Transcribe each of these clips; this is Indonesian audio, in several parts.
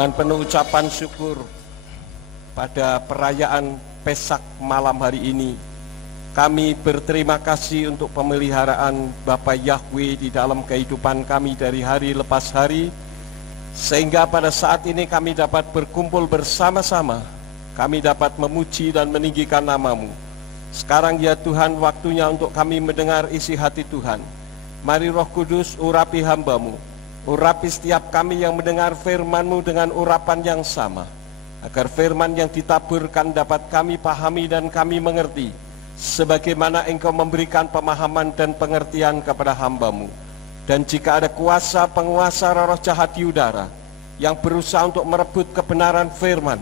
Dengan penuh ucapan syukur pada perayaan Pesak malam hari ini, kami berterima kasih untuk pemeliharaan Bapa Yahweh di dalam kehidupan kami dari hari lepas hari, sehingga pada saat ini kami dapat berkumpul bersama-sama, kami dapat memuji dan meninggikan nama-Mu. Sekarang ya Tuhan, waktunya untuk kami mendengar isi hati Tuhan. Mari Roh Kudus urapi hamba-Mu, urapi setiap kami yang mendengar firman-Mu dengan urapan yang sama, agar firman yang ditaburkan dapat kami pahami dan kami mengerti, sebagaimana Engkau memberikan pemahaman dan pengertian kepada hamba-Mu. Dan jika ada kuasa penguasa roh jahat di udara yang berusaha untuk merebut kebenaran firman,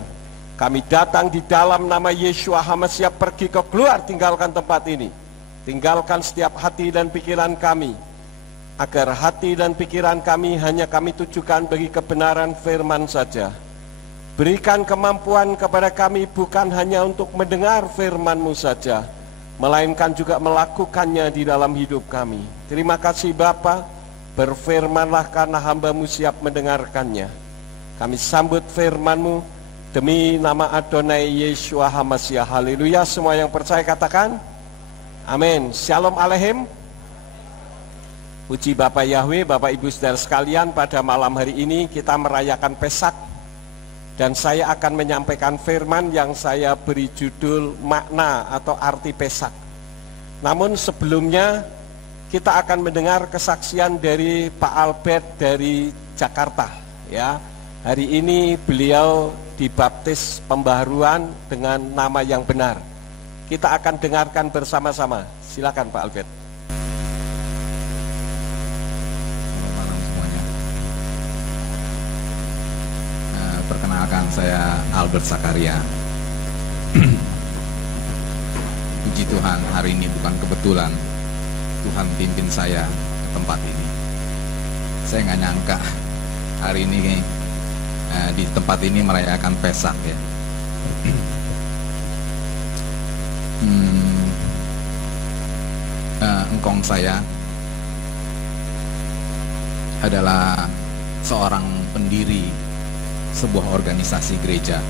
kami datang di dalam nama Yeshua HaMashiach, pergi kau keluar, tinggalkan tempat ini, tinggalkan setiap hati dan pikiran kami, agar hati dan pikiran kami hanya kami tujukan bagi kebenaran firman saja. Berikan kemampuan kepada kami bukan hanya untuk mendengar firman-Mu saja, melainkan juga melakukannya di dalam hidup kami. Terima kasih Bapa, berfirmanlah karena hamba-Mu siap mendengarkannya. Kami sambut firman-Mu demi nama Adonai Yeshua HaMashiach. Haleluya. Semua yang percaya katakan amin. Shalom Aleichem. Puji Bapak Yahweh, Bapak Ibu Saudara sekalian, pada malam hari ini kita merayakan Pesak. Dan saya akan menyampaikan firman yang saya beri judul makna atau arti Pesak. Namun sebelumnya kita akan mendengar kesaksian dari Pak Albert dari Jakarta. Ya, hari ini beliau dibaptis pembaharuan dengan nama yang benar. Kita akan dengarkan bersama-sama. Silakan Pak Albert. Perkenalkan, saya Albert Zakaria. Puji Tuhan, hari ini bukan kebetulan Tuhan pimpin saya ke tempat ini. Saya nggak nyangka hari ini di tempat ini merayakan Pesak ya. Engkong saya adalah seorang pendiri sebuah organisasi gereja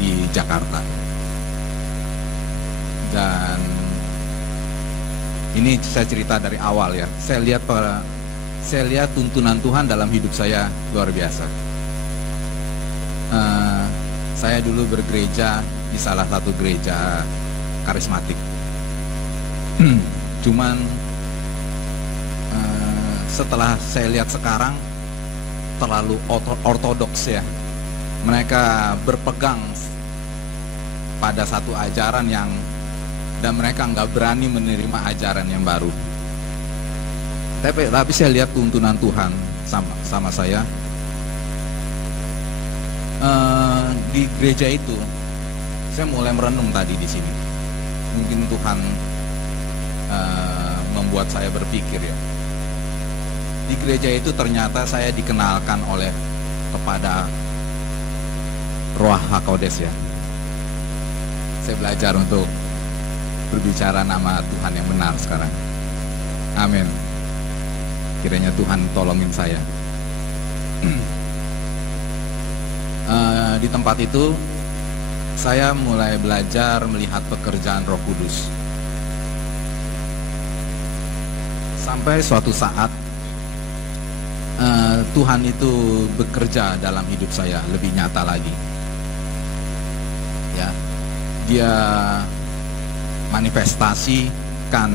di Jakarta, dan ini saya cerita dari awal ya. Saya lihat tuntunan Tuhan dalam hidup saya luar biasa. Saya dulu bergereja di salah satu gereja karismatik, cuman setelah saya lihat sekarang terlalu ortodoks ya. Mereka berpegang pada satu ajaran dan mereka nggak berani menerima ajaran yang baru. Tapi saya lihat tuntunan Tuhan sama saya. Di gereja itu saya mulai merenung tadi di sini. Mungkin Tuhan membuat saya berpikir ya. Di gereja itu ternyata saya dikenalkan kepada Ruach HaKodesh ya. Saya belajar untuk berbicara nama Tuhan yang benar sekarang. Amin. Kiranya Tuhan tolongin saya. Di tempat itu saya mulai belajar melihat pekerjaan Roh Kudus. Sampai suatu saat Tuhan itu bekerja dalam hidup saya lebih nyata lagi. Ya, Dia manifestasikan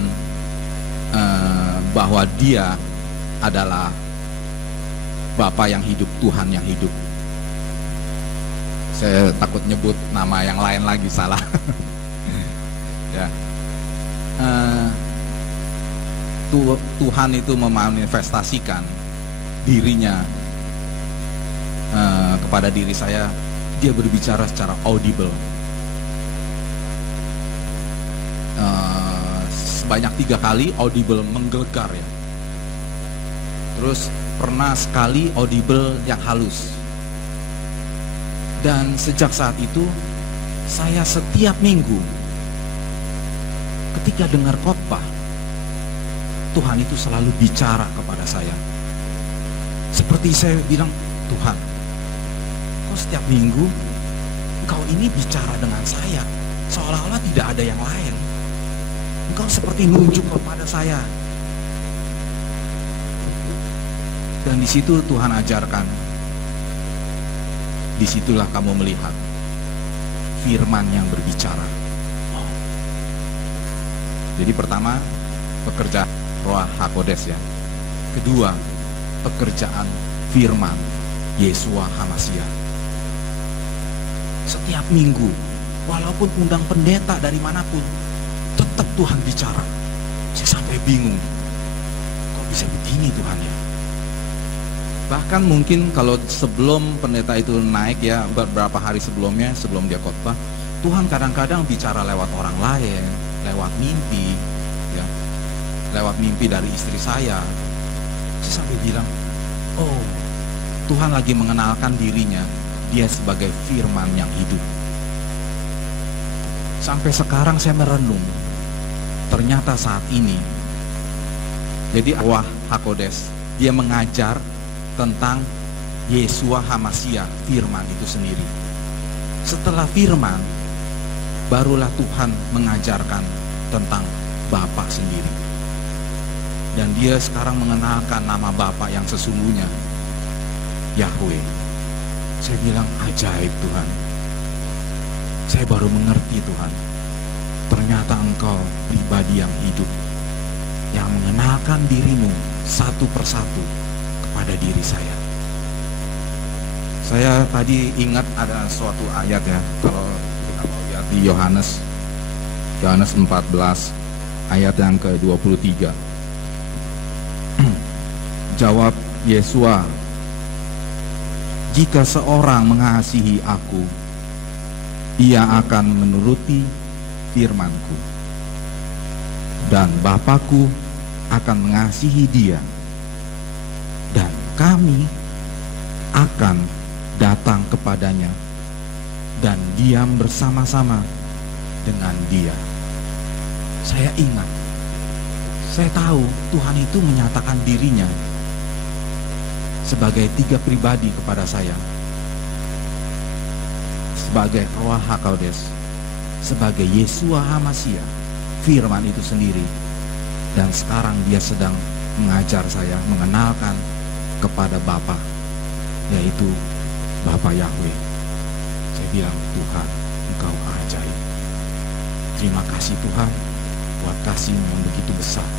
bahwa Dia adalah Bapa yang hidup, Tuhan yang hidup. Saya takut nyebut nama yang lain lagi, salah. Ya, Tuhan itu memanifestasikan dirinya kepada diri saya. Dia berbicara secara audible. Sebanyak 3 kali audible menggelegar ya. Terus pernah sekali audible yang halus. Dan sejak saat itu saya setiap minggu ketika dengar khotbah, Tuhan itu selalu bicara kepada saya. Seperti saya bilang, Tuhan, setiap minggu engkau ini bicara dengan saya seolah-olah tidak ada yang lain. Engkau seperti nunjuk kepada saya. Dan di situ Tuhan ajarkan, disitulah kamu melihat firman yang berbicara. Jadi pertama, pekerjaan Roh HaKodes ya. Kedua, pekerjaan firman Yeshua HaMasiah. Setiap minggu, walaupun undang pendeta dari manapun, tetap Tuhan bicara. Saya sampai bingung, kok bisa begini Tuhan ya? Bahkan mungkin kalau sebelum pendeta itu naik ya, beberapa hari sebelumnya, sebelum dia khotbah, Tuhan kadang-kadang bicara lewat orang lain, lewat mimpi, ya, lewat mimpi dari istri saya. Saya sampai bilang, oh, Tuhan lagi mengenalkan dirinya, dia sebagai firman yang hidup. Sampai sekarang saya merenung, ternyata saat ini, jadi Roh HaKodes, dia mengajar tentang Yeshua HaMasiah, firman itu sendiri. Setelah firman, barulah Tuhan mengajarkan tentang Bapa sendiri. Dan dia sekarang mengenalkan nama Bapa yang sesungguhnya, Yahweh. Saya bilang ajaib Tuhan. Saya baru mengerti Tuhan. Ternyata Engkau pribadi yang hidup, yang mengenalkan dirimu satu persatu kepada diri saya. Saya tadi ingat ada suatu ayat ya, kalau kita mau lihat di Yohanes 14 ayat yang ke-23. Jawab Yesua, jika seorang mengasihi aku, ia akan menuruti firman-Ku, dan Bapa-Ku akan mengasihi dia, dan kami akan datang kepadanya dan diam bersama-sama dengan dia. Saya ingat, saya tahu Tuhan itu menyatakan dirinya sebagai tiga pribadi kepada saya, sebagai Roh HaKodes, sebagai Yeshua HaMasiah, firman itu sendiri. Dan sekarang dia sedang mengajar saya, mengenalkan kepada Bapa, yaitu Bapa Yahweh. Saya bilang, Tuhan, Engkau ajaib. Terima kasih Tuhan buat kasih-Mu yang begitu besar,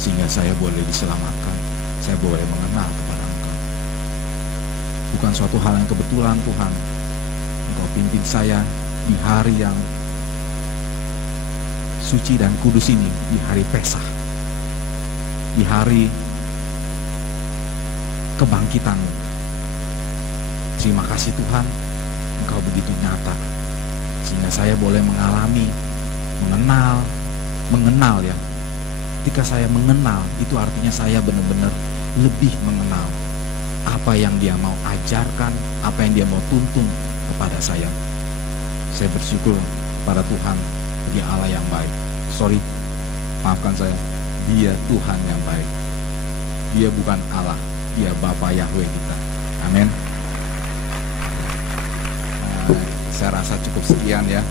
sehingga saya boleh diselamatkan, saya boleh mengenal kepada Engkau. Bukan suatu hal yang kebetulan Tuhan, Engkau pimpin saya di hari yang suci dan kudus ini, di hari Pesah, di hari kebangkitan-Mu. Terima kasih Tuhan, Engkau begitu nyata, sehingga saya boleh mengalami, mengenal ya. Ketika saya mengenal, itu artinya saya benar-benar lebih mengenal apa yang dia mau ajarkan, apa yang dia mau tuntun kepada saya. Saya bersyukur pada Tuhan, dia Allah yang baik. Sorry, maafkan saya, dia Tuhan yang baik. Dia bukan Allah, dia Bapa Yahweh kita. Amin. Saya rasa cukup sekian ya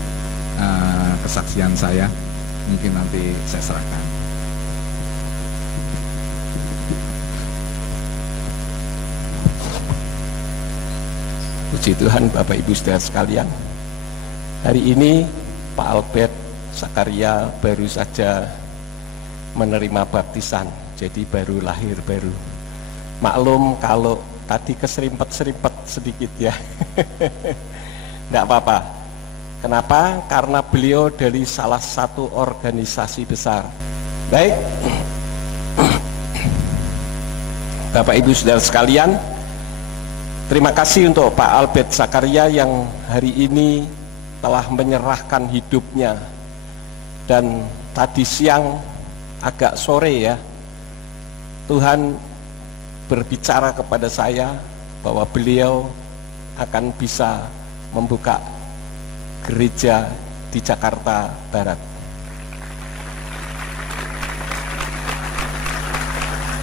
kesaksian saya. Mungkin nanti saya serahkan. Puji Tuhan Bapak Ibu Saudara sekalian. Hari ini Pak Albert Zakaria baru saja menerima baptisan, jadi baru lahir baru. Maklum kalau tadi keserimpet-serimpet sedikit ya. Tidak apa-apa. Kenapa? Karena beliau dari salah satu organisasi besar. Baik, Bapak Ibu Saudara sekalian, terima kasih untuk Pak Albert Zakaria yang hari ini telah menyerahkan hidupnya. Dan tadi siang agak sore ya, Tuhan berbicara kepada saya bahwa beliau akan bisa membuka gereja di Jakarta Barat.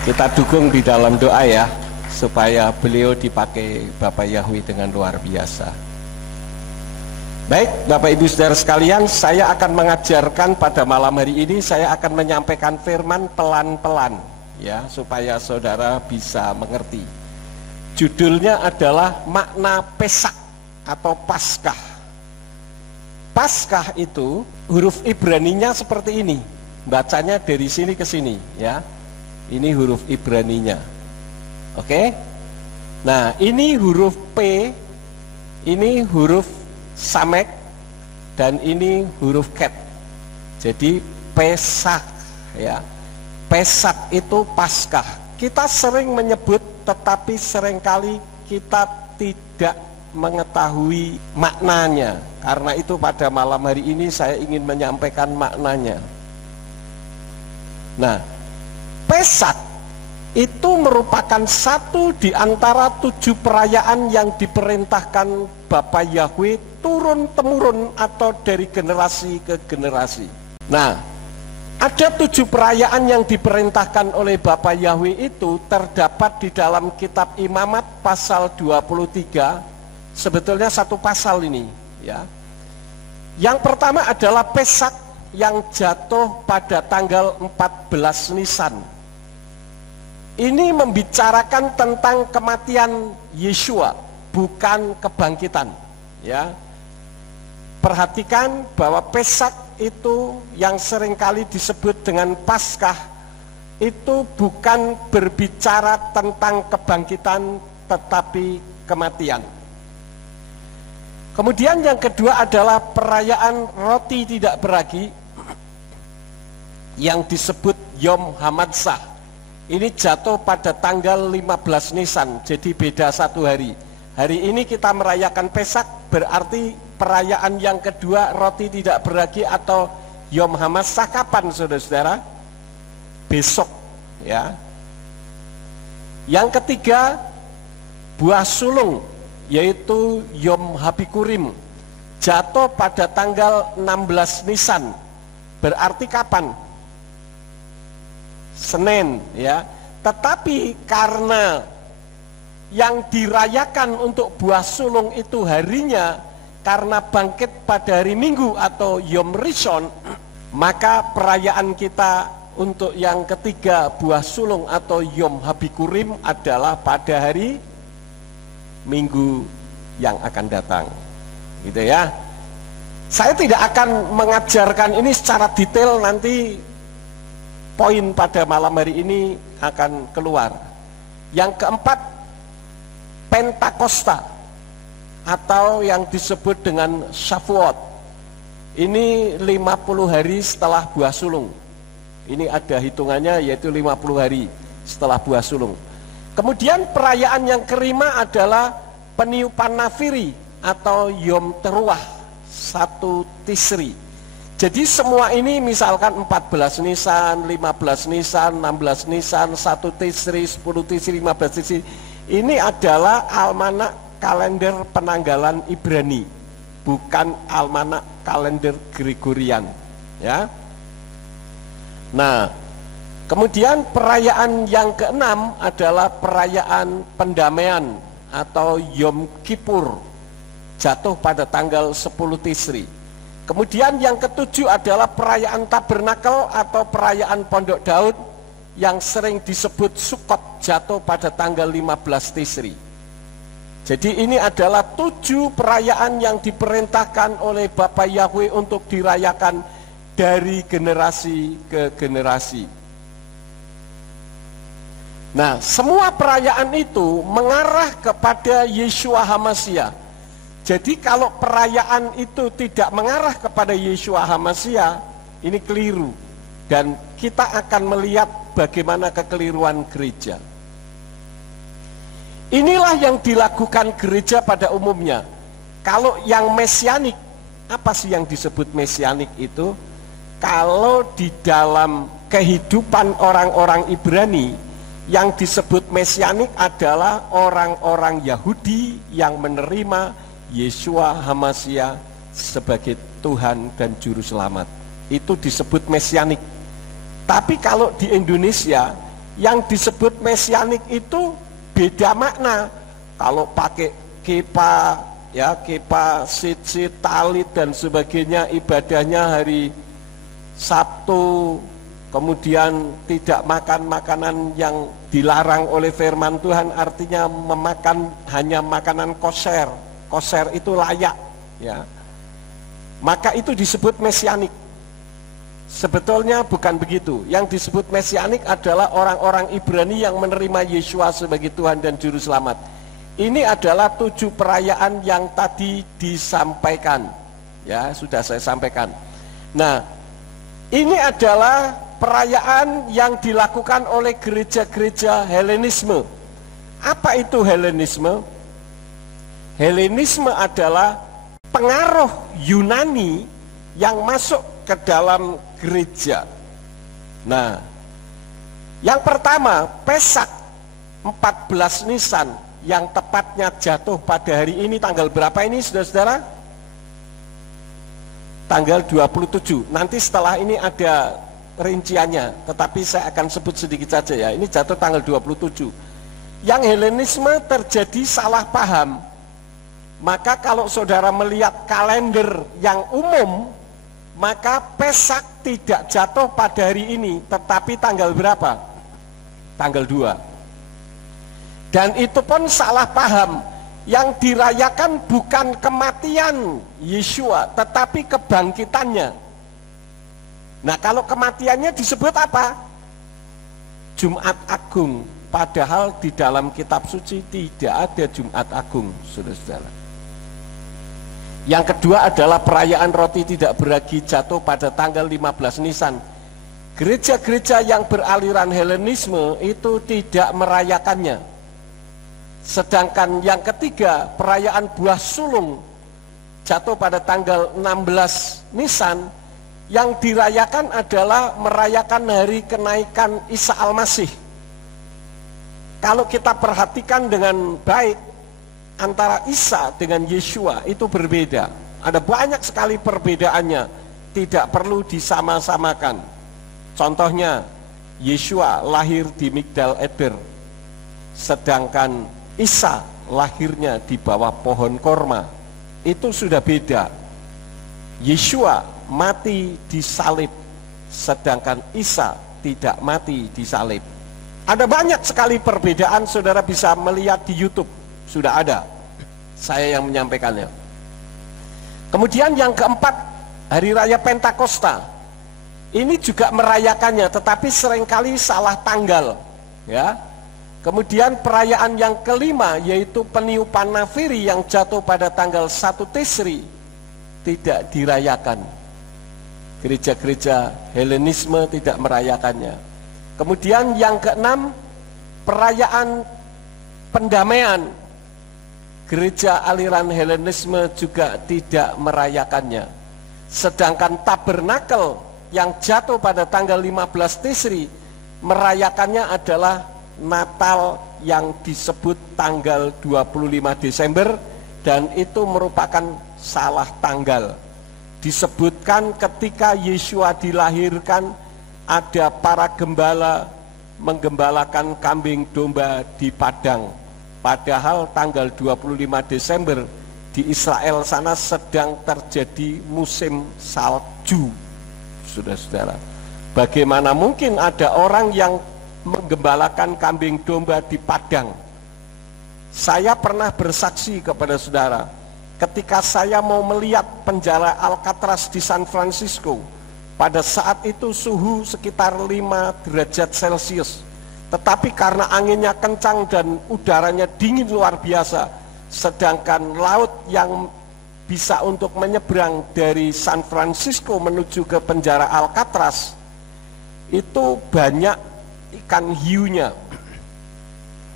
Kita dukung di dalam doa ya. supaya beliau dipakai Bapak Yahweh dengan luar biasa. Baik, Bapak Ibu Saudara sekalian, saya akan mengajarkan pada malam hari ini, saya akan menyampaikan firman pelan-pelan ya, supaya saudara bisa mengerti. Judulnya adalah makna Pesak atau Paskah. Paskah itu huruf Ibraninya seperti ini, bacanya dari sini ke sini ya. Ini huruf Ibraninya. Oke. Nah, ini huruf P, ini huruf Samek, dan ini huruf Ket. Jadi Pesak ya. Pesak itu Paskah. Kita sering menyebut, tetapi seringkali kita tidak mengetahui maknanya. Karena itu pada malam hari ini saya ingin menyampaikan maknanya. Nah, Pesak itu merupakan satu di antara 7 perayaan yang diperintahkan Bapak Yahweh turun-temurun atau dari generasi ke generasi. Nah, ada 7 perayaan yang diperintahkan oleh Bapak Yahweh itu terdapat di dalam kitab Imamat pasal 23. Sebetulnya satu pasal ini ya. Yang pertama adalah Pesak yang jatuh pada tanggal 14 Nisan. Ini membicarakan tentang kematian Yeshua, bukan kebangkitan ya. Perhatikan bahwa Pesak itu yang seringkali disebut dengan Paskah itu bukan berbicara tentang kebangkitan tetapi kematian. Kemudian yang kedua adalah perayaan roti tidak beragi yang disebut Yom Hamatzah. Ini jatuh pada tanggal 15 Nisan, jadi beda 1 hari. Hari ini kita merayakan Pesak, berarti perayaan yang kedua roti tidak beragi atau Yom Hamatzah kapan saudara-saudara? Besok ya. Yang ketiga buah sulung, yaitu Yom Habikurim, jatuh pada tanggal 16 Nisan. Berarti kapan? Senin ya. Tetapi karena yang dirayakan untuk buah sulung itu harinya karena bangkit pada hari Minggu atau Yom Rishon, maka perayaan kita untuk yang ketiga buah sulung atau Yom Habikurim adalah pada hari Minggu yang akan datang. Gitu ya. Saya tidak akan mengajarkan ini secara detail, nanti poin pada malam hari ini akan keluar. Yang keempat, Pentakosta atau yang disebut dengan Shavuot. Ini 50 hari setelah buah sulung. Ini ada hitungannya, yaitu 50 hari setelah buah sulung. Kemudian perayaan yang kelima adalah peniupan nafiri atau Yom Teruah 1 Tisri. Jadi semua ini misalkan 14 Nisan, 15 Nisan, 16 Nisan, 1 Tisri, 10 Tisri, 15 Tisri. Ini adalah almanak kalender penanggalan Ibrani, bukan almanak kalender Gregorian ya. Nah, kemudian perayaan yang keenam adalah perayaan pendamaian atau Yom Kippur, jatuh pada tanggal 10 Tisri. Kemudian yang ketujuh adalah perayaan Tabernakel atau perayaan Pondok Daud yang sering disebut Sukkot, jatuh pada tanggal 15 Tisri. Jadi ini adalah 7 perayaan yang diperintahkan oleh Bapak Yahweh untuk dirayakan dari generasi ke generasi. Nah, semua perayaan itu mengarah kepada Yeshua HaMashiach. Jadi kalau perayaan itu tidak mengarah kepada Yeshua HaMashiach, ini keliru. Dan kita akan melihat bagaimana kekeliruan gereja. Inilah yang dilakukan gereja pada umumnya. Kalau yang mesianik, apa sih yang disebut mesianik itu? Kalau di dalam kehidupan orang-orang Ibrani, yang disebut mesianik adalah orang-orang Yahudi yang menerima Yeshua HaMashiach sebagai Tuhan dan Juru Selamat. Itu disebut mesianik. Tapi kalau di Indonesia yang disebut mesianik itu beda makna. Kalau pakai kepa, ya kepa, sit, talit dan sebagainya, ibadahnya hari Sabtu, kemudian tidak makan makanan yang dilarang oleh firman Tuhan, artinya memakan hanya makanan kosher. Kosher itu layak, ya. Maka itu disebut mesianik. Sebetulnya bukan begitu. Yang disebut mesianik adalah orang-orang Ibrani yang menerima Yeshua sebagai Tuhan dan Juru Selamat. Ini adalah 7 perayaan yang tadi disampaikan. Ya, sudah saya sampaikan. Nah, ini adalah perayaan yang dilakukan oleh gereja-gereja Helenisme. Apa itu Helenisme? Helenisme adalah pengaruh Yunani yang masuk ke dalam gereja. Nah, yang pertama, Pesak 14 Nisan yang tepatnya jatuh pada hari ini, tanggal berapa ini saudara-saudara? Tanggal 27. Nanti setelah ini ada rinciannya, tetapi saya akan sebut sedikit saja ya. Ini jatuh tanggal 27. Yang Helenisme terjadi salah paham. Maka kalau saudara melihat kalender yang umum, maka Pesak tidak jatuh pada hari ini, tetapi tanggal berapa? Tanggal 2. Dan itu pun salah paham. Yang dirayakan bukan kematian Yeshua, tetapi kebangkitannya. Nah, kalau kematiannya disebut apa? Jumat Agung. Padahal di dalam kitab suci tidak ada Jumat Agung, saudara-saudara. Yang kedua adalah perayaan roti tidak beragi jatuh pada tanggal 15 Nisan. Gereja-gereja yang beraliran Helenisme itu tidak merayakannya. Sedangkan yang ketiga, perayaan buah sulung jatuh pada tanggal 16 Nisan. Yang dirayakan adalah merayakan hari kenaikan Isa Al-Masih. Kalau kita perhatikan dengan baik, antara Isa dengan Yeshua itu berbeda. Ada banyak sekali perbedaannya, tidak perlu disama-samakan. Contohnya, Yeshua lahir di Migdal Eder, sedangkan Isa lahirnya di bawah pohon korma. Itu sudah beda. Yeshua mati di salib, sedangkan Isa tidak mati di salib. Ada banyak sekali perbedaan, saudara bisa melihat di YouTube. Sudah ada, saya yang menyampaikannya. Kemudian yang keempat, Hari Raya Pentakosta. Ini juga merayakannya, tetapi seringkali salah tanggal, ya. Kemudian perayaan yang kelima, yaitu peniupan nafiri yang jatuh pada tanggal 1 Tisri, tidak dirayakan. Gereja-gereja Helenisme tidak merayakannya. Kemudian yang keenam, perayaan pendamaian. Gereja aliran Helenisme juga tidak merayakannya. Sedangkan tabernakel yang jatuh pada tanggal 15 Tisri, merayakannya adalah Natal yang disebut tanggal 25 Desember, dan itu merupakan salah tanggal. Disebutkan ketika Yeshua dilahirkan, ada para gembala menggembalakan kambing domba di padang. Padahal tanggal 25 Desember di Israel sana sedang terjadi musim salju. Saudara-saudara, bagaimana mungkin ada orang yang menggembalakan kambing domba di padang? Saya pernah bersaksi kepada saudara, ketika saya mau melihat penjara Alcatraz di San Francisco, pada saat itu suhu sekitar 5 derajat Celcius. Tetapi karena anginnya kencang dan udaranya dingin luar biasa, sedangkan laut yang bisa untuk menyeberang dari San Francisco menuju ke penjara Alcatraz itu banyak ikan hiunya.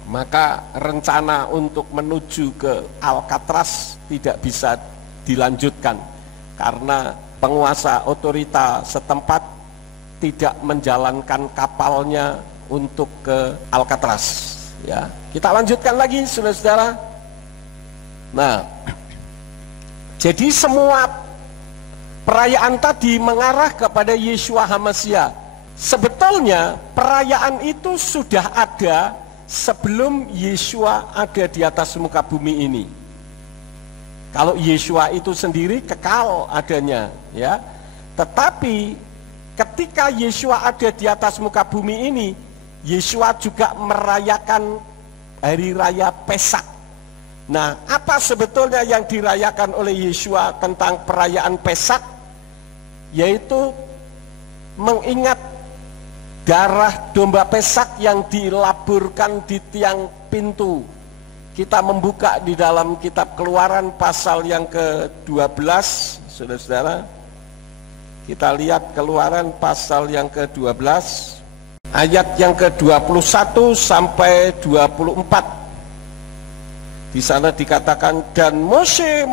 Maka rencana untuk menuju ke Alcatraz tidak bisa dilanjutkan karena penguasa otoritas setempat tidak menjalankan kapalnya untuk ke Alcatraz. Ya, kita lanjutkan lagi, saudara-saudara. Nah, jadi semua perayaan tadi mengarah kepada Yeshua HaMashiach. Sebetulnya perayaan itu sudah ada sebelum Yeshua ada di atas muka bumi ini. Kalau Yeshua itu sendiri kekal adanya, ya. Tetapi ketika Yeshua ada di atas muka bumi ini, Yeshua juga merayakan hari raya Pesak. Nah, apa sebetulnya yang dirayakan oleh Yeshua tentang perayaan Pesak? Yaitu mengingat darah domba Pesak yang dilaburkan di tiang pintu. Kita membuka di dalam kitab Keluaran pasal yang ke-12, saudara-saudara. Kita lihat Keluaran pasal yang ke-12, ayat yang ke-21 sampai 24. Di sana dikatakan, dan Mose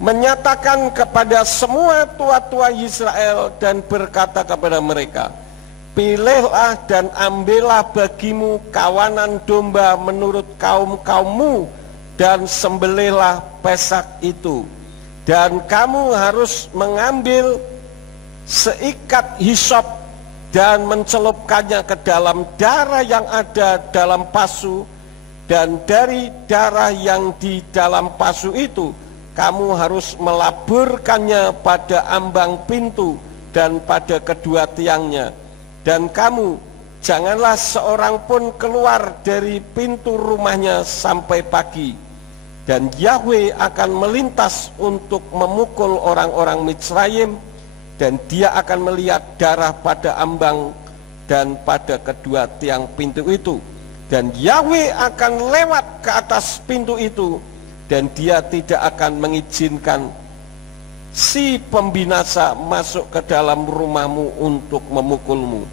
menyatakan kepada semua tua-tua Israel dan berkata kepada mereka, pilihlah dan ambillah bagimu kawanan domba menurut kaum-kaummu dan sembelihlah Pesak itu. Dan kamu harus mengambil seikat hisop dan mencelupkannya ke dalam darah yang ada dalam pasu, dan dari darah yang di dalam pasu itu kamu harus melaburkannya pada ambang pintu dan pada kedua tiangnya. Dan kamu janganlah seorang pun keluar dari pintu rumahnya sampai pagi. Dan Yahweh akan melintas untuk memukul orang-orang Mitsraim, dan dia akan melihat darah pada ambang dan pada kedua tiang pintu itu. Dan Yahweh akan lewat ke atas pintu itu, dan dia tidak akan mengizinkan si pembinasa masuk ke dalam rumahmu untuk memukulmu.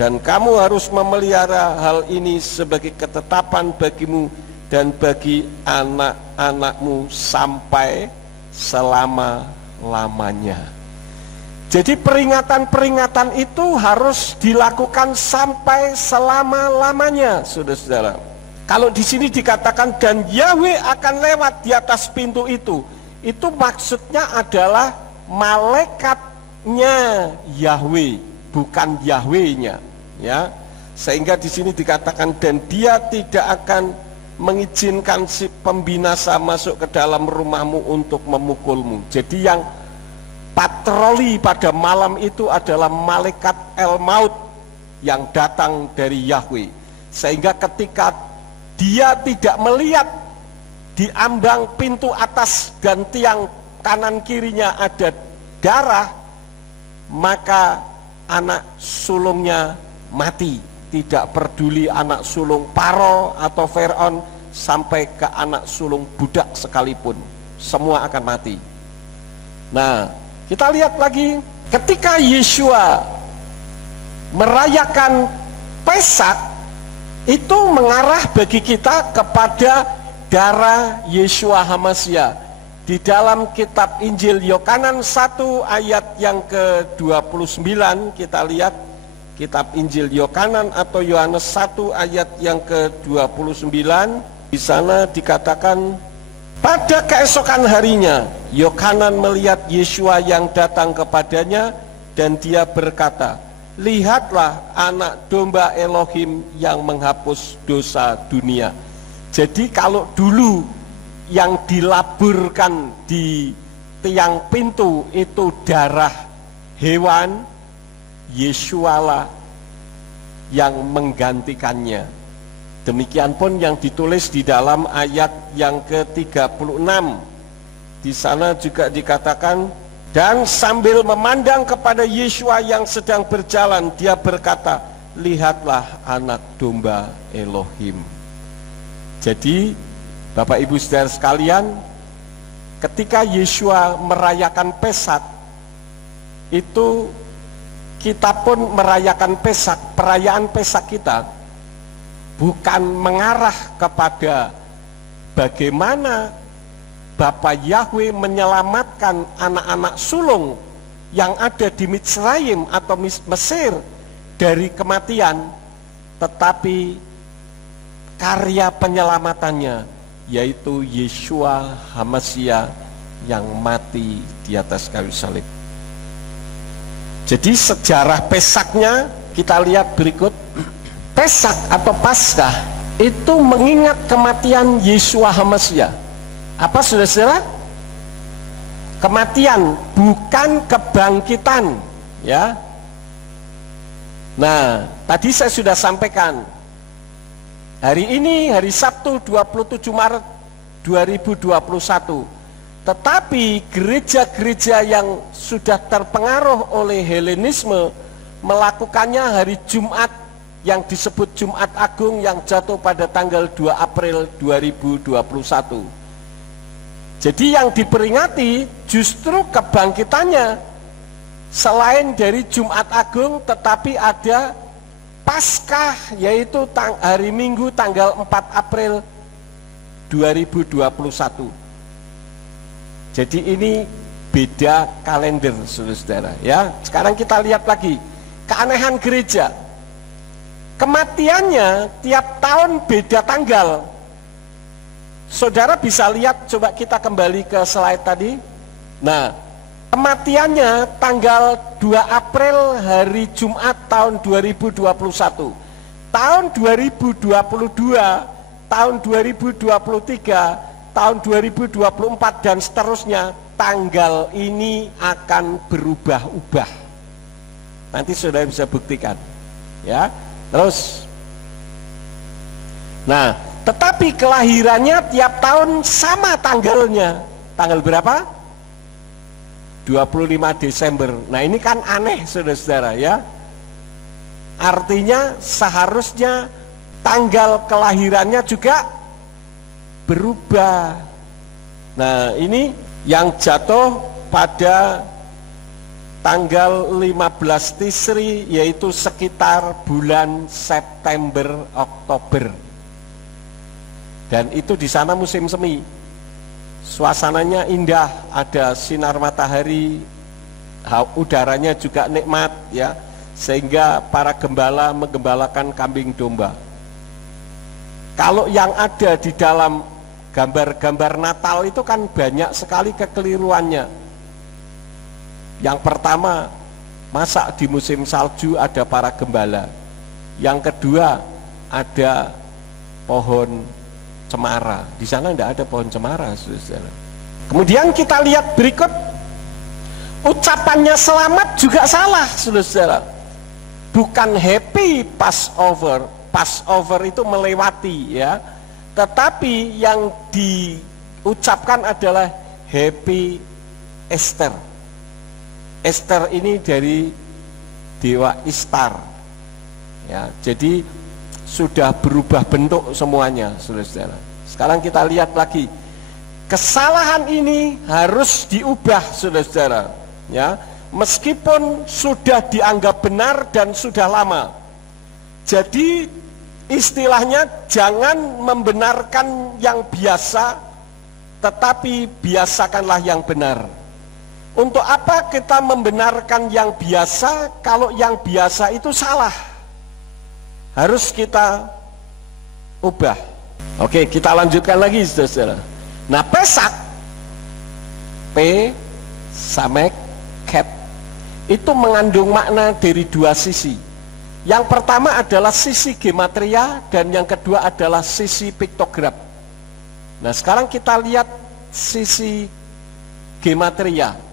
Dan kamu harus memelihara hal ini sebagai ketetapan bagimu dan bagi anak-anakmu sampai selama-lamanya. Jadi peringatan-peringatan itu harus dilakukan sampai selama-lamanya, saudara-saudara. Kalau di sini dikatakan dan Yahweh akan lewat di atas pintu itu maksudnya adalah malaikatnya Yahweh, bukan Yahwehnya, ya. Sehingga di sini dikatakan dan dia tidak akan mengizinkan si pembinasa masuk ke dalam rumahmu untuk memukulmu. Jadi yang patroli pada malam itu adalah malaikat El Maut yang datang dari Yahweh. Sehingga ketika dia tidak melihat di ambang pintu atas dan tiang kanan kirinya ada darah, maka anak sulungnya mati. Tidak peduli anak sulung Paro atau Firaun sampai ke anak sulung budak sekalipun, semua akan mati. Nah, kita lihat lagi ketika Yeshua merayakan Pesak, itu mengarah bagi kita kepada darah Yeshua HaMashiach. Di dalam kitab Injil Yohanan 1 ayat yang ke-29, kita lihat kitab Injil Yohanan atau Yohanes 1 ayat yang ke-29. Di sana dikatakan, pada keesokan harinya Yohanan melihat Yeshua yang datang kepadanya, dan dia berkata, lihatlah anak domba Elohim yang menghapus dosa dunia. Jadi kalau dulu yang dilaburkan di tiang pintu itu darah hewan, Yeshua lah yang menggantikannya. Demikian pun yang ditulis di dalam ayat yang ke-36. Di sana juga dikatakan, dan sambil memandang kepada Yeshua yang sedang berjalan, dia berkata, lihatlah anak domba Elohim. Jadi Bapak Ibu Saudara sekalian, ketika Yeshua merayakan Pesak, itu kita pun merayakan Pesak. Perayaan Pesak kita bukan mengarah kepada bagaimana Bapa Yahweh menyelamatkan anak-anak sulung yang ada di Mitsraim atau Mesir dari kematian, tetapi karya penyelamatannya, yaitu Yeshua HaMashiach yang mati di atas kayu salib. Jadi sejarah Pesaknya kita lihat berikut. Pesak atau Paskah itu mengingat kematian Yeshua HaMashiach. Apa saudara-saudara? Kematian, bukan kebangkitan, ya. Nah, tadi saya sudah sampaikan, hari ini hari Sabtu 27 Maret 2021. Tetapi gereja-gereja yang sudah terpengaruh oleh Helenisme melakukannya hari Jumat yang disebut Jumat Agung yang jatuh pada tanggal 2 April 2021. Jadi yang diperingati justru kebangkitannya, selain dari Jumat Agung tetapi ada Paskah, yaitu hari Minggu tanggal 4 April 2021. Jadi ini beda kalender, saudara-saudara, ya. Sekarang kita lihat lagi keanehan gereja. Kematiannya tiap tahun beda tanggal. Saudara bisa lihat, coba kita kembali ke slide tadi. Nah, kematiannya tanggal 2 April hari Jumat tahun 2021. Tahun 2022, tahun 2023, tahun 2024 dan seterusnya, tanggal ini akan berubah-ubah. Nanti saudara bisa buktikan, ya. Terus, nah, tetapi kelahirannya tiap tahun sama tanggalnya. Tanggal berapa? 25 Desember. Nah, ini kan aneh, saudara-saudara, ya. Artinya seharusnya tanggal kelahirannya juga berubah. Nah, ini yang jatuh pada tanggal 15 Tisri, yaitu sekitar bulan September Oktober. Dan itu di sana musim semi. Suasananya indah, ada sinar matahari, udaranya juga nikmat, ya, sehingga para gembala menggembalakan kambing domba. Kalau yang ada di dalam gambar-gambar Natal itu kan banyak sekali kekeliruannya. Yang pertama, masa di musim salju ada para gembala. Yang kedua, ada pohon cemara. Di sana tidak ada pohon cemara, saudara. Kemudian kita lihat berikut, ucapannya selamat juga salah, saudara. Bukan happy Passover. Passover itu melewati, ya. Tetapi yang diucapkan adalah happy Easter. Easter ini dari dewa Ishtar, ya. Jadi sudah berubah bentuk semuanya, saudara-saudara. Sekarang kita lihat lagi, kesalahan ini harus diubah, saudara-saudara, ya. Meskipun sudah dianggap benar dan sudah lama. Jadi istilahnya jangan membenarkan yang biasa, tetapi biasakanlah yang benar. Untuk apa kita membenarkan yang biasa kalau yang biasa itu salah? Harus kita ubah. Oke, kita lanjutkan lagi, saudara. Nah, Pesak, P, Samek, Ket, itu mengandung makna dari dua sisi. Yang pertama adalah sisi gematria dan yang kedua adalah sisi piktograf. Nah, sekarang kita lihat sisi gematria.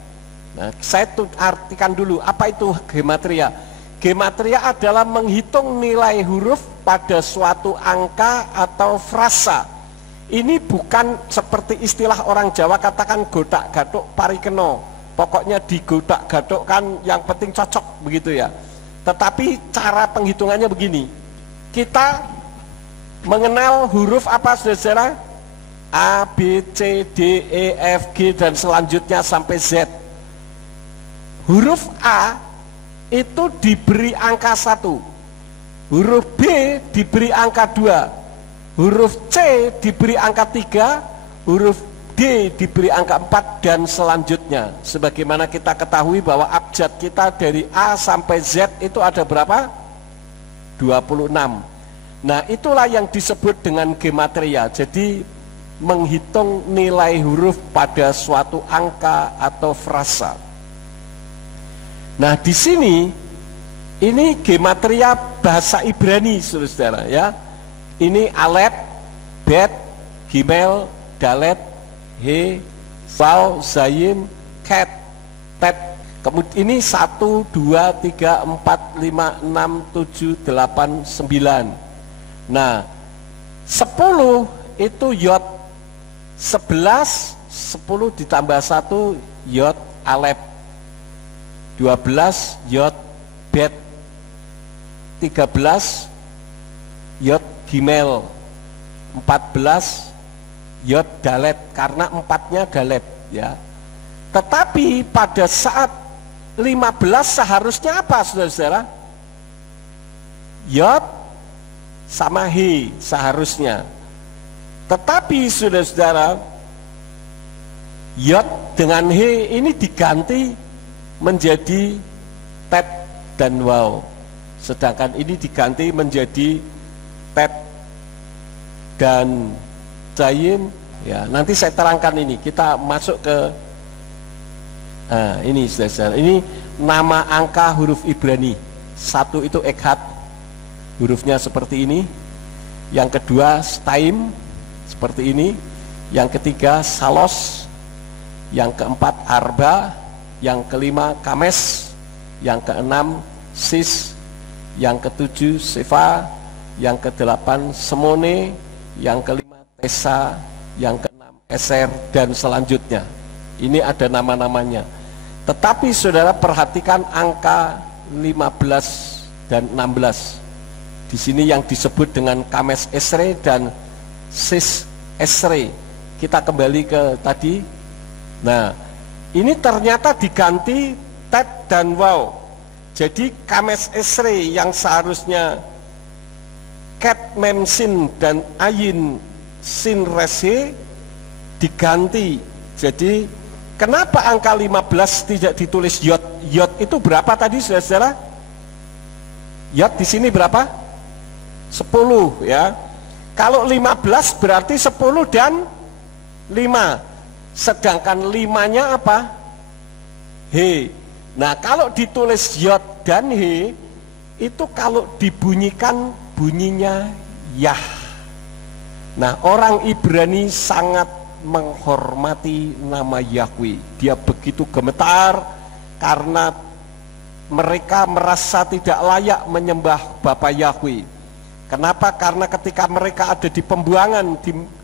Nah, saya artikan dulu apa itu gematria. Gematria adalah menghitung nilai huruf pada suatu angka atau frasa. Ini bukan seperti istilah orang Jawa katakan godak gaduk parikeno. Pokoknya digodak gadukkan yang penting cocok, begitu ya. Tetapi cara penghitungannya begini. Kita mengenal huruf apa, saudara? A, B, C, D, E, F, G dan selanjutnya sampai Z. Huruf A itu diberi angka 1, huruf B diberi angka 2, huruf C diberi angka 3, huruf D diberi angka 4 dan selanjutnya. Sebagaimana kita ketahui bahwa abjad kita dari A sampai Z itu ada berapa? 26. Nah, itulah yang disebut dengan gematria. Jadi menghitung nilai huruf pada suatu angka atau frasa. Nah, di sini Ini gematria bahasa Ibrani, saudara-saudara ya. Ini Aleph, Bet, Gimel, Dalet, He, Waw, Zayin, Ket, Tet. Kemudian ini 1, 2, 3, 4, 5, 6, 7, 8, 9. Nah, 10 itu Yod, 11, 10 ditambah 1 Yod Aleph, 12 Yod Bet, 13 Yod Gimel, 14 Yod Dalet, karena 4-nya Dalet ya. Tetapi pada saat 15 seharusnya apa, saudara-saudara? Yod sama He seharusnya. Tetapi saudara-saudara, Yod dengan He ini diganti menjadi Tet dan Waw. Sedangkan ini diganti menjadi Tet dan Zayin. Ya, nanti saya terangkan ini. Kita masuk ke ini saudara. Ini nama angka huruf Ibrani. 1 itu Echad, hurufnya seperti ini. Yang kedua Staim, seperti ini. Yang ketiga Salos. Yang keempat Arba. Yang kelima Kames. Yang keenam Sis. Yang ketujuh Sefa. Yang kedelapan Semone. Yang kelima Tesa. Yang keenam Eser, dan selanjutnya. Ini ada nama-namanya. Tetapi saudara perhatikan angka 15 dan 16. Di sini yang disebut dengan Kames Esre dan Sis Esre. Kita kembali ke tadi. Nah, ini ternyata diganti Tet dan Waw. Jadi Kames Esre yang seharusnya Ket Mem Sin dan Ayin Sin Rese diganti. Jadi kenapa angka 15 tidak ditulis Yod? Yod itu berapa tadi, saudara-saudara? Yod di sini berapa? 10 ya. Kalau 15 berarti 10 dan 5. Sedangkan 5-nya apa? He. Nah, kalau ditulis Yod dan He, itu kalau dibunyikan bunyinya Yah. Nah, orang Ibrani sangat menghormati nama Yahweh. Dia begitu gemetar karena mereka merasa tidak layak menyembah Bapa Yahweh. Kenapa? Karena ketika mereka ada di pembuangan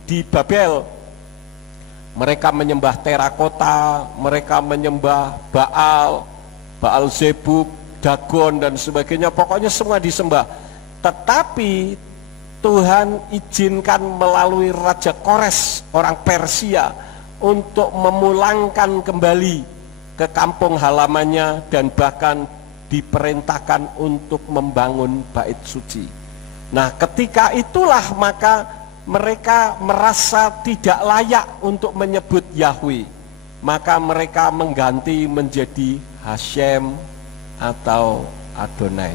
di Babel, mereka menyembah terakota, mereka menyembah Baal Zebub, Dagon dan sebagainya. Pokoknya semua disembah. Tetapi Tuhan izinkan melalui Raja Kores, orang Persia, untuk memulangkan kembali ke kampung halamannya dan bahkan diperintahkan untuk membangun bait suci. Nah, ketika itulah maka mereka merasa tidak layak untuk menyebut Yahweh. Maka mereka mengganti menjadi Hashem atau Adonai.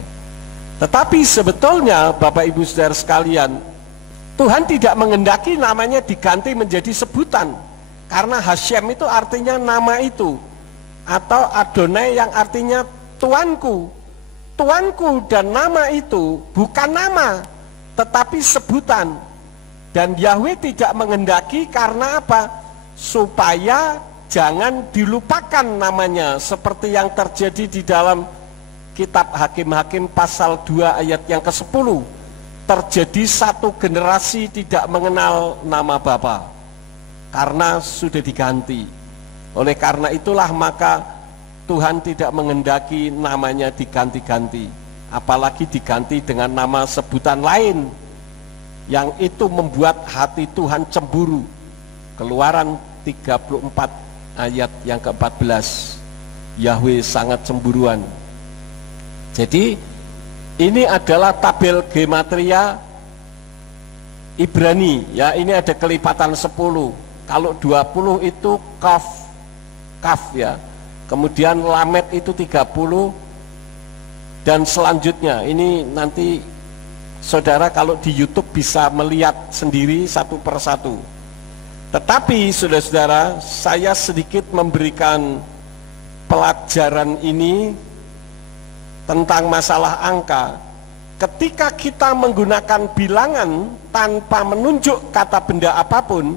Tetapi sebetulnya Bapak Ibu Saudara sekalian, Tuhan tidak menghendaki namanya diganti menjadi sebutan. Karena Hashem itu artinya nama itu, atau Adonai yang artinya Tuanku. Tuanku dan nama itu bukan nama, tetapi sebutan. Dan Yahweh tidak menghendaki karena apa? Supaya jangan dilupakan namanya, seperti yang terjadi di dalam Kitab Hakim-Hakim pasal 2 ayat yang ke-10. Terjadi satu generasi tidak mengenal nama Bapa karena sudah diganti. Oleh karena itulah maka Tuhan tidak menghendaki namanya diganti-ganti, apalagi diganti dengan nama sebutan lain yang itu membuat hati Tuhan cemburu. Keluaran 34 ayat yang ke-14. Yahweh sangat cemburuan. Jadi ini adalah tabel gematria Ibrani ya. Ini ada kelipatan 10. Kalau 20 itu kaf ya. Kemudian lamet itu 30 dan selanjutnya. Ini nanti saudara kalau di YouTube bisa melihat sendiri satu persatu. Tetapi saudara-saudara, saya sedikit memberikan pelajaran ini tentang masalah angka. Ketika kita menggunakan bilangan tanpa menunjuk kata benda apapun,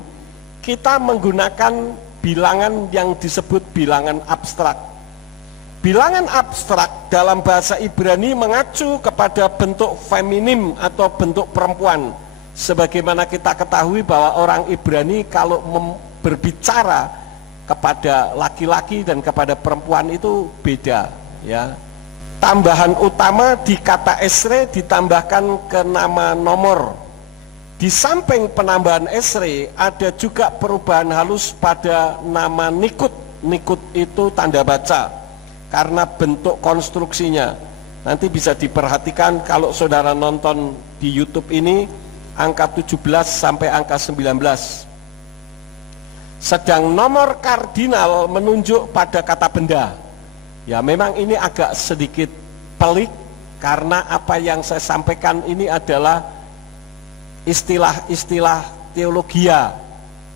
kita menggunakan bilangan yang disebut bilangan abstrak. Bilangan abstrak dalam bahasa Ibrani mengacu kepada bentuk feminim atau bentuk perempuan. Sebagaimana kita ketahui bahwa orang Ibrani kalau berbicara kepada laki-laki dan kepada perempuan itu beda, ya. Tambahan utama di kata esre ditambahkan ke nama nomor. Di samping penambahan esre ada juga perubahan halus pada nama nikut. Nikut itu tanda baca karena bentuk konstruksinya. Nanti bisa diperhatikan kalau saudara nonton di YouTube ini, angka 17 sampai angka 19. Sedang nomor kardinal menunjuk pada kata benda. Ya, memang ini agak sedikit pelik karena apa yang saya sampaikan ini adalah istilah-istilah teologia.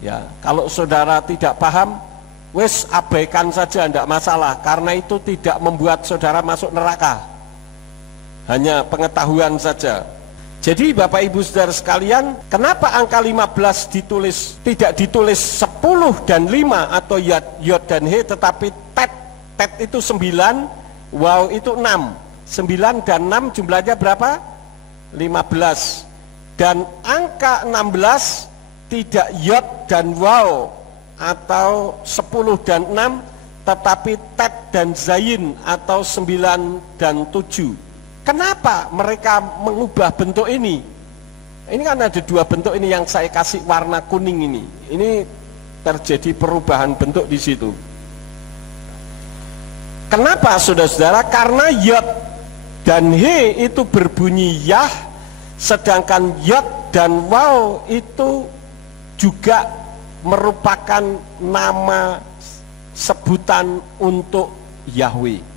Ya, kalau saudara tidak paham, wes abaikan saja, tidak masalah, karena itu tidak membuat saudara masuk neraka. Hanya pengetahuan saja. Jadi Bapak Ibu Saudara sekalian, kenapa angka 15 tidak ditulis 10 dan 5 atau yod dan he, tetapi tet itu 9, waw itu 6. 9 dan 6 jumlahnya berapa? 15. Dan angka 16 tidak yod dan waw atau 10 dan 6, tetapi tet dan zayin atau 9 dan 7. Kenapa mereka mengubah bentuk ini? Ini kan ada dua bentuk ini yang saya kasih warna kuning ini. Ini terjadi perubahan bentuk di situ. Kenapa saudara-saudara? Karena yod dan he itu berbunyi yah, sedangkan yod dan waw itu juga merupakan nama sebutan untuk Yahweh.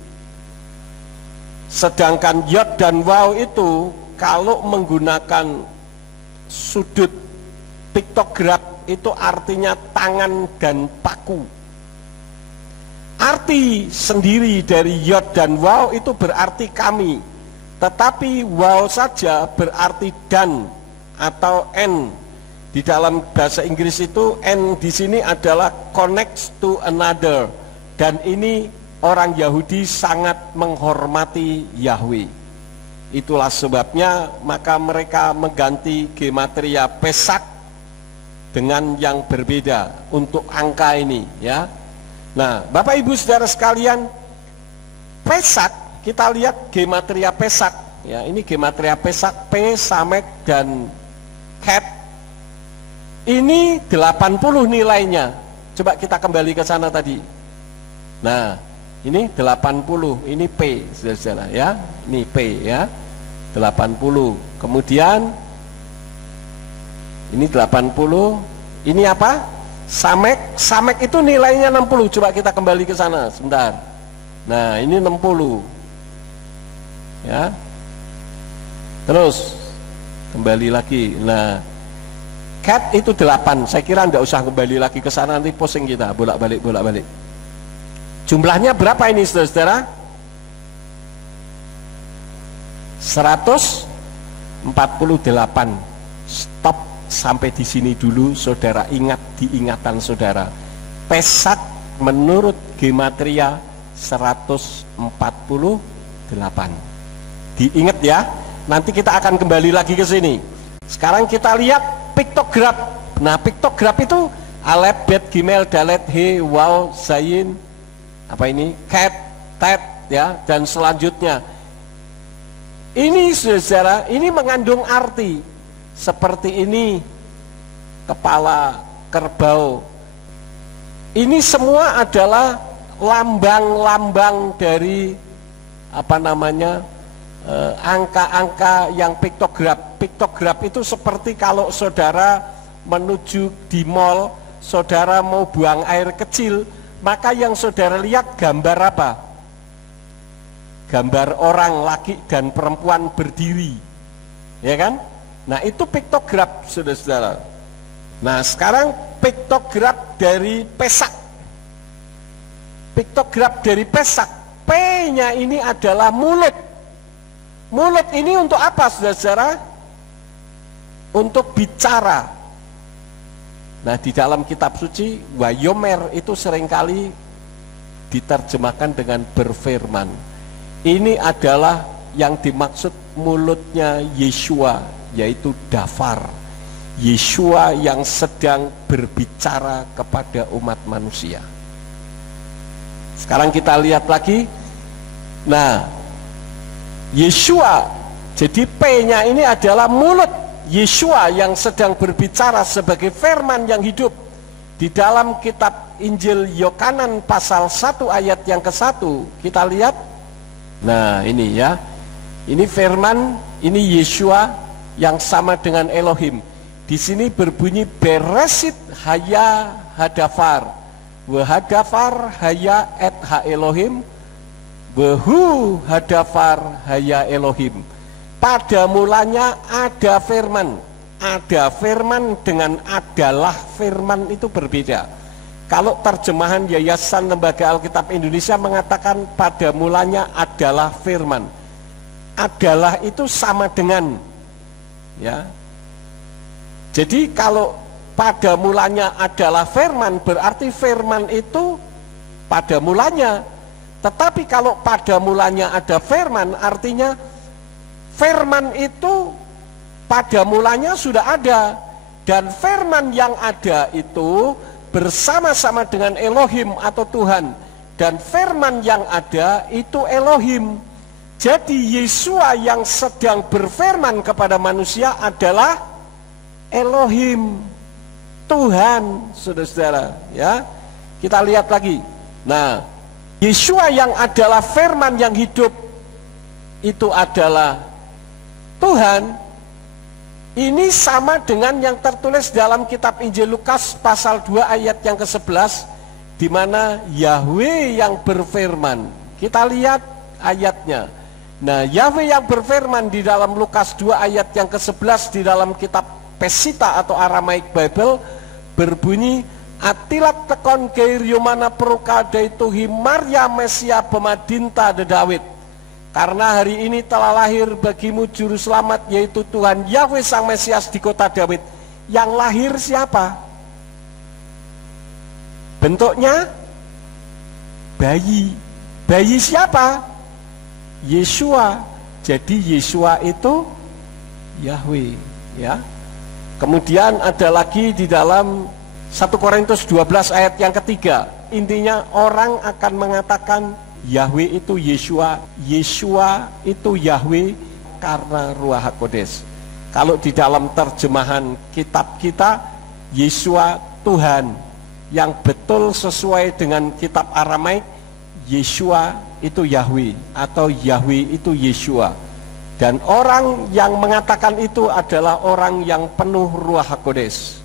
Sedangkan yod dan waw itu kalau menggunakan sudut piktograf itu artinya tangan dan paku. Arti sendiri dari yod dan waw itu berarti kami, tetapi waw saja berarti dan atau n. Di dalam bahasa Inggris itu n di sini adalah connects to another, dan ini orang Yahudi sangat menghormati Yahweh. Itulah sebabnya maka mereka mengganti gematria Pesak dengan yang berbeda untuk angka ini, ya. Nah, Bapak Ibu Saudara sekalian, Pesak, kita lihat gematria Pesak, ya. Ini gematria Pesak, P, Samek dan Ket. Ini 80 nilainya. Coba kita kembali ke sana tadi. Nah, ini 80, ini P, saudara-saudara, ya. Ini P, ya. 80. Kemudian ini 80. Ini apa? Samek. Samek itu nilainya 60. Coba kita kembali ke sana sebentar. Nah, ini 60. Ya. Terus kembali lagi. Nah, Cat itu 8. Saya kira enggak usah kembali lagi ke sana, nanti pusing kita bolak-balik. Jumlahnya berapa ini saudara-saudara? 148. Stop sampai di sini dulu, saudara. Ingat di ingatan saudara. Pesak menurut gematria 148. Diingat ya. Nanti kita akan kembali lagi ke sini. Sekarang kita lihat piktograf. Nah, piktograf itu alef, bet, gimel, dalet, he, waw, zayin, apa ini, ket, tet, ya, dan selanjutnya. Ini saudara, ini mengandung arti seperti ini, kepala kerbau. Ini semua adalah lambang-lambang dari apa namanya, angka-angka yang piktograf. Piktograf itu seperti kalau saudara menuju di mall, saudara mau buang air kecil, maka yang saudara lihat gambar apa? Gambar orang laki dan perempuan berdiri, ya kan? Nah, itu piktograf, saudara-saudara. Nah, sekarang piktograf dari Pesak. Piktograf dari Pesak, P-nya ini adalah mulut. Mulut ini untuk apa, saudara-saudara? Untuk bicara. Nah, di dalam kitab suci, wayomer itu seringkali diterjemahkan dengan berfirman. Ini adalah yang dimaksud mulutnya Yeshua, yaitu dafar. Yeshua yang sedang berbicara kepada umat manusia. Sekarang kita lihat lagi. Nah, Yeshua, jadi P-nya ini adalah mulut Yeshua yang sedang berbicara sebagai firman yang hidup. Di dalam kitab Injil Yohanes pasal 1 ayat yang ke-1 kita lihat. Nah, ini ya, ini firman, ini Yeshua yang sama dengan Elohim. Di sini berbunyi Beresit haya hadafar, wahadafar haya et ha Elohim, wahu hadafar haya Elohim. Pada mulanya ada firman. Ada firman dengan adalah firman itu berbeda. Kalau terjemahan Yayasan Lembaga Alkitab Indonesia mengatakan pada mulanya adalah firman. Adalah itu sama dengan, ya. Jadi kalau pada mulanya adalah firman, berarti firman itu pada mulanya. Tetapi kalau pada mulanya ada firman, artinya firman itu pada mulanya sudah ada, dan firman yang ada itu bersama-sama dengan Elohim atau Tuhan, dan firman yang ada itu Elohim. Jadi Yeshua yang sedang berfirman kepada manusia adalah Elohim, Tuhan, saudara-saudara, ya. Kita lihat lagi. Nah, Yeshua yang adalah firman yang hidup itu adalah Tuhan. Ini sama dengan yang tertulis dalam kitab Injil Lukas pasal 2 ayat yang ke-11, di mana Yahweh yang berfirman. Kita lihat ayatnya. Nah, Yahweh yang berfirman di dalam Lukas 2 ayat yang ke-11 di dalam kitab Pesita atau Aramaic Bible berbunyi, Atilat tekon geir yomana perukada itu himarya Mesia pemadinta de David. Karena hari ini telah lahir bagimu juru selamat, yaitu Tuhan Yahweh Sang Mesias di kota Daud. Yang lahir siapa? Bentuknya bayi. Bayi siapa? Yeshua. Jadi Yeshua itu Yahweh, ya. Kemudian ada lagi di dalam 1 Korintus 12 ayat yang ketiga. Intinya orang akan mengatakan Yahweh itu Yeshua, Yeshua itu Yahweh karena Ruach HaKodes. Kalau di dalam terjemahan kitab kita, Yeshua Tuhan, yang betul sesuai dengan kitab Aramaik, Yeshua itu Yahweh atau Yahweh itu Yeshua. Dan orang yang mengatakan itu adalah orang yang penuh Ruach HaKodes.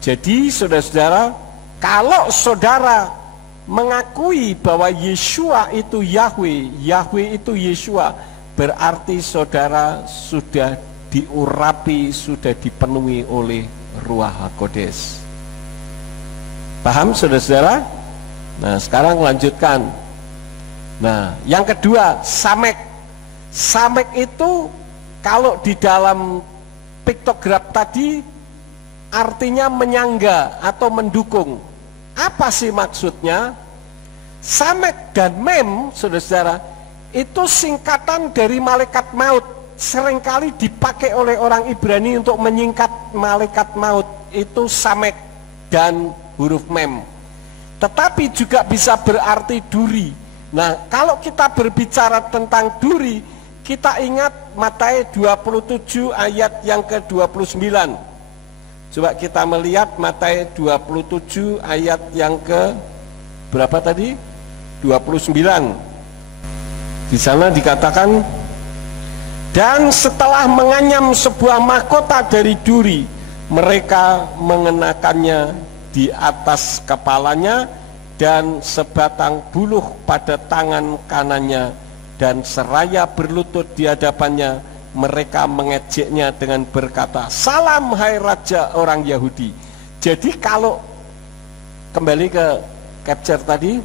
Jadi saudara-saudara, kalau saudara mengakui bahwa Yeshua itu Yahweh, Yahweh itu Yeshua, berarti saudara sudah diurapi, sudah dipenuhi oleh Ruach HaKodes. Paham saudara-saudara? Nah, sekarang lanjutkan. Nah, yang kedua, samek. Samek itu kalau di dalam piktograf tadi artinya menyangga atau mendukung. Apa sih maksudnya? Samek dan mem, saudara-saudara, itu singkatan dari malaikat maut. Seringkali dipakai oleh orang Ibrani untuk menyingkat malaikat maut. Itu samek dan huruf mem. Tetapi juga bisa berarti duri. Nah, kalau kita berbicara tentang duri, kita ingat Matius 27 ayat yang ke-29. Coba kita melihat Matius 27 ayat yang ke berapa tadi? 29. Di sana dikatakan, dan setelah menganyam sebuah mahkota dari duri, mereka mengenakannya di atas kepalanya dan sebatang buluh pada tangan kanannya, dan seraya berlutut di hadapannya, mereka mengejeknya dengan berkata, salam hai raja orang Yahudi. Jadi kalau kembali ke capture tadi,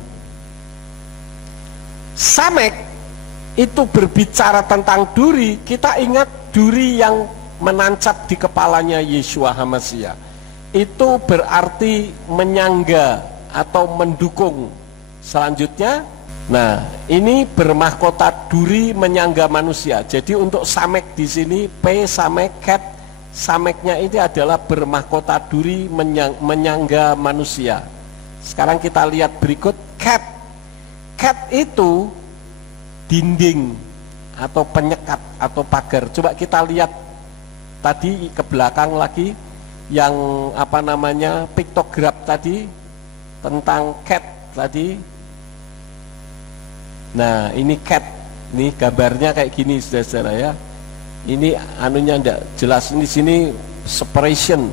samek itu berbicara tentang duri, kita ingat duri yang menancap di kepalanya Yeshua HaMasiah. Itu berarti menyangga atau mendukung. Selanjutnya, nah ini bermahkota duri menyangga manusia. Jadi untuk samek di sini, P samek, ket, sameknya ini adalah bermahkota duri menyangga manusia. Sekarang kita lihat berikut, ket. Ket itu dinding atau penyekat atau pagar. Coba kita lihat tadi ke belakang lagi yang apa namanya piktograf tadi tentang cat tadi. Nah ini cat, ini gambarnya kayak gini saudara-saudara ya. Ini anunya enggak jelas, ini sini separation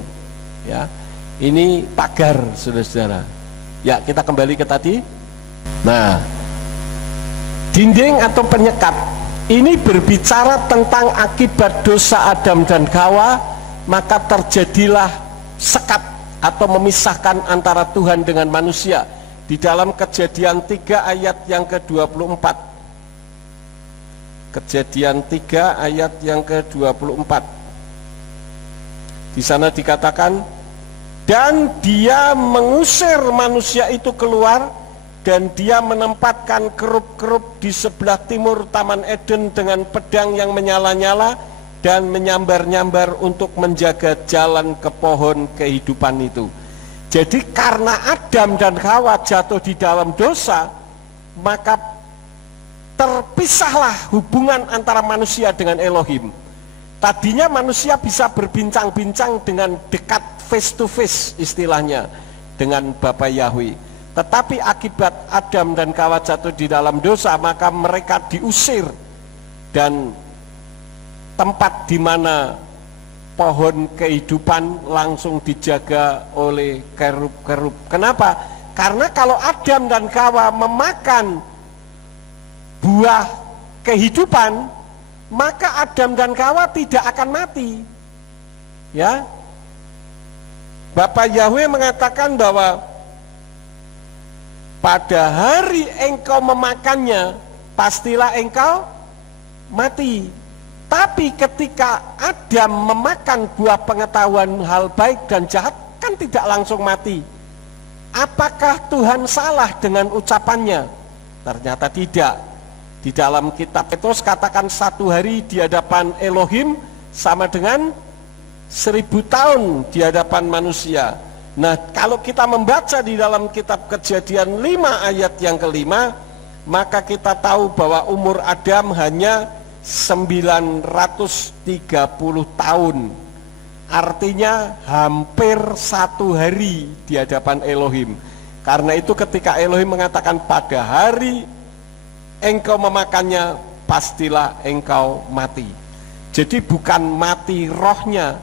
ya. Ini pagar saudara-saudara. Ya kita kembali ke tadi. Nah dinding atau penyekat ini berbicara tentang akibat dosa Adam dan Hawa, maka terjadilah sekat atau memisahkan antara Tuhan dengan manusia. Di dalam Kejadian 3 ayat yang ke-24. Kejadian 3 ayat yang ke-24. Di sana dikatakan, dan dia mengusir manusia itu keluar, dan dia menempatkan kerup-kerup di sebelah timur Taman Eden dengan pedang yang menyala-nyala dan menyambar-nyambar untuk menjaga jalan ke pohon kehidupan itu. Jadi karena Adam dan Hawa jatuh di dalam dosa, maka terpisahlah hubungan antara manusia dengan Elohim. Tadinya manusia bisa berbincang-bincang dengan dekat, face to face istilahnya, dengan Bapa Yahweh. Tetapi akibat Adam dan Hawa jatuh di dalam dosa, maka mereka diusir, dan tempat di mana pohon kehidupan langsung dijaga oleh kerub-kerub. Kenapa? Karena kalau Adam dan Hawa memakan buah kehidupan, maka Adam dan Hawa tidak akan mati. Ya, Bapa Yahweh mengatakan bahwa pada hari engkau memakannya, pastilah engkau mati. Tapi ketika Adam memakan buah pengetahuan hal baik dan jahat, kan tidak langsung mati. Apakah Tuhan salah dengan ucapannya? Ternyata tidak. Di dalam kitab Petrus katakan 1 hari di hadapan Elohim sama dengan 1000 tahun di hadapan manusia. Nah kalau kita membaca di dalam kitab Kejadian 5 ayat yang ke-5, maka kita tahu bahwa umur Adam hanya 930 tahun. Artinya hampir 1 hari di hadapan Elohim. Karena itu ketika Elohim mengatakan pada hari engkau memakannya, pastilah engkau mati. Jadi bukan mati rohnya.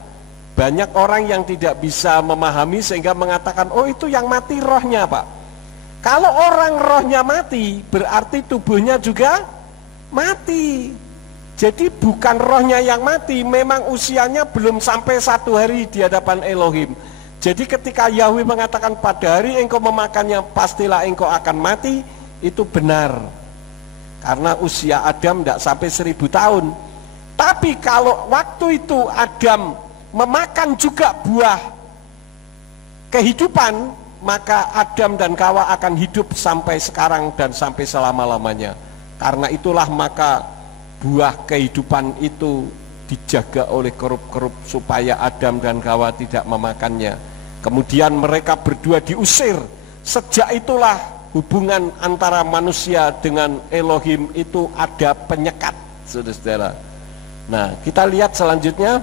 Banyak orang yang tidak bisa memahami sehingga mengatakan, oh itu yang mati rohnya Pak. Kalau orang rohnya mati, berarti tubuhnya juga mati. Jadi bukan rohnya yang mati, memang usianya belum sampai 1 hari di hadapan Elohim. Jadi ketika Yahweh mengatakan pada hari engkau memakannya, pastilah engkau akan mati, itu benar. Karena usia Adam tidak sampai 1000 tahun. Tapi kalau waktu itu Adam memakan juga buah kehidupan, maka Adam dan Hawa akan hidup sampai sekarang dan sampai selama-lamanya. Karena itulah maka buah kehidupan itu dijaga oleh kerup-kerup supaya Adam dan Hawa tidak memakannya. Kemudian mereka berdua diusir. Sejak itulah hubungan antara manusia dengan Elohim itu ada penyekat, saudara-saudara. Nah kita lihat selanjutnya.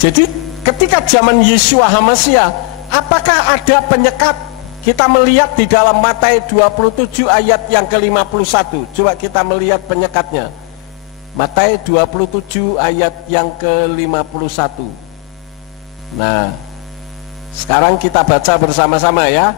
Jadi ketika zaman Yeshua HaMasiah, apakah ada penyekat? Kita melihat di dalam Matius 27 ayat yang ke-51. Coba kita melihat penyekatnya. Matius 27 ayat yang ke-51. Nah, sekarang kita baca bersama-sama ya.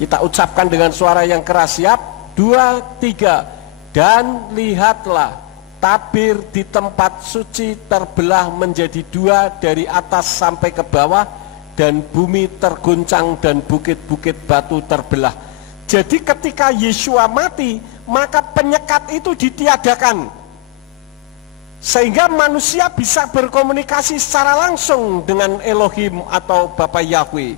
Kita ucapkan dengan suara yang keras, siap? 2, 3. Dan lihatlah, tabir di tempat suci terbelah menjadi 2 dari atas sampai ke bawah, dan bumi terguncang dan bukit-bukit batu terbelah. Jadi ketika Yeshua mati, maka penyekat itu ditiadakan. Sehingga manusia bisa berkomunikasi secara langsung dengan Elohim atau Bapa Yahweh.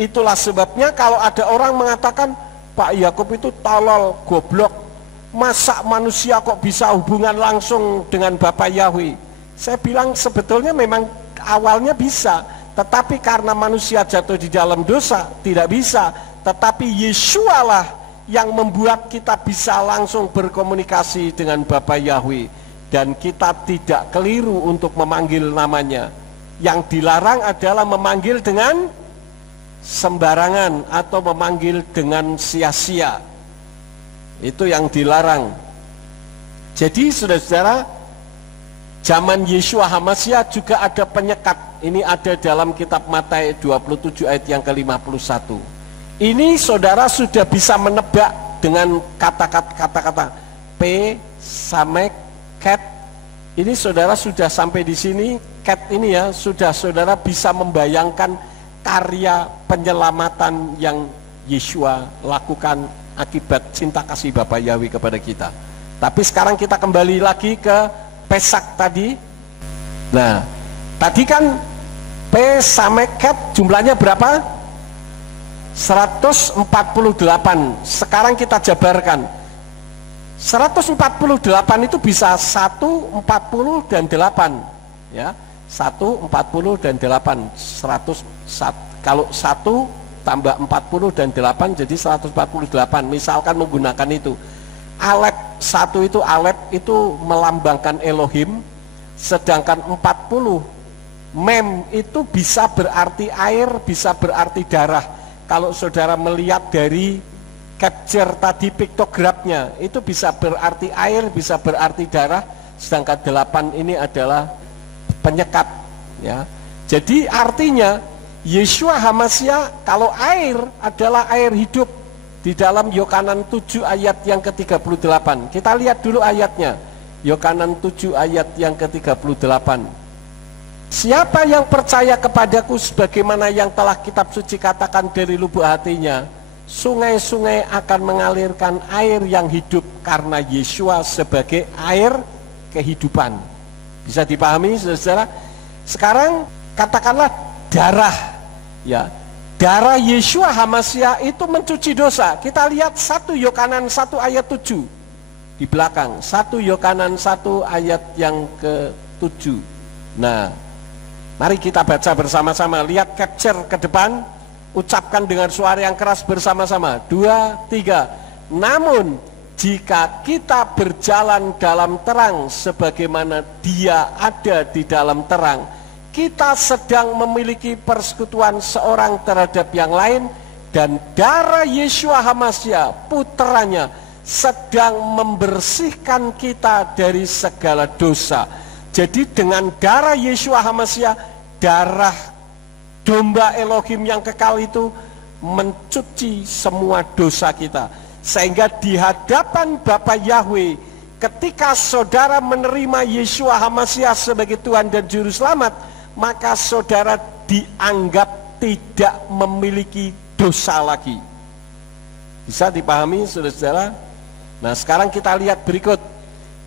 Itulah sebabnya kalau ada orang mengatakan, Pak Yakub itu tolol, goblok, masa manusia kok bisa hubungan langsung dengan Bapa Yahweh? Saya bilang sebetulnya memang awalnya bisa, tetapi karena manusia jatuh di dalam dosa, tidak bisa. Tetapi Yeshua lah yang membuat kita bisa langsung berkomunikasi dengan Bapa Yahweh. Dan kita tidak keliru untuk memanggil namanya. Yang dilarang adalah memanggil dengan sembarangan atau memanggil dengan sia-sia. Itu yang dilarang. Jadi saudara-saudara, zaman Yeshua HaMashiach juga ada penyekat. Ini ada dalam kitab Matius 27 ayat yang ke-51. Ini saudara sudah bisa menebak dengan kata-kata P samek cat. Ini saudara sudah sampai di sini, cat ini ya, sudah saudara bisa membayangkan karya penyelamatan yang Yeshua lakukan akibat cinta kasih Bapa Yahweh kepada kita. Tapi sekarang kita kembali lagi ke Pesak tadi. Nah, tadi kan P sama cat jumlahnya berapa? 148. Sekarang kita jabarkan. 148 itu bisa 1, 40 dan 8 ya. 1, 40 dan 8 100, kalau 1 tambah 40 dan 8 jadi 148. Misalkan menggunakan itu Alep 1 itu Alep itu melambangkan Elohim, sedangkan 40 Mem itu bisa berarti air, bisa berarti darah. Kalau saudara melihat dari capture tadi piktografnya, itu bisa berarti air, bisa berarti darah, sedangkan 8 ini adalah penyekat ya. Jadi artinya Yeshua HaMashiach kalau air adalah air hidup di dalam Yohanan 7 ayat yang ke-38. Kita lihat dulu ayatnya. Yohanan 7 ayat yang ke-38. Siapa yang percaya kepadaku sebagaimana yang telah kitab suci katakan dari lubuk hatinya, sungai-sungai akan mengalirkan air yang hidup, karena Yeshua sebagai air kehidupan. Bisa dipahami saudara? Sekarang katakanlah darah ya. Darah Yeshua HaMashiach itu mencuci dosa. Kita lihat 1 Yohanan 1 ayat 7 di belakang. 1 Yohanan 1 ayat yang ke-7. Nah, mari kita baca bersama-sama. Lihat capture ke depan. Ucapkan dengan suara yang keras bersama-sama. 2, 3. Namun jika kita berjalan dalam terang sebagaimana Dia ada di dalam terang, kita sedang memiliki persekutuan seorang terhadap yang lain, dan darah Yeshua HaMashiach putranya sedang membersihkan kita dari segala dosa. Jadi dengan darah Yeshua HaMashiach, darah domba Elohim yang kekal itu mencuci semua dosa kita. Sehingga di hadapan Bapa Yahweh, ketika saudara menerima Yeshua HaMashiach sebagai Tuhan dan Juru Selamat, maka saudara dianggap tidak memiliki dosa lagi. Bisa dipahami saudara-saudara? Nah sekarang kita lihat berikut.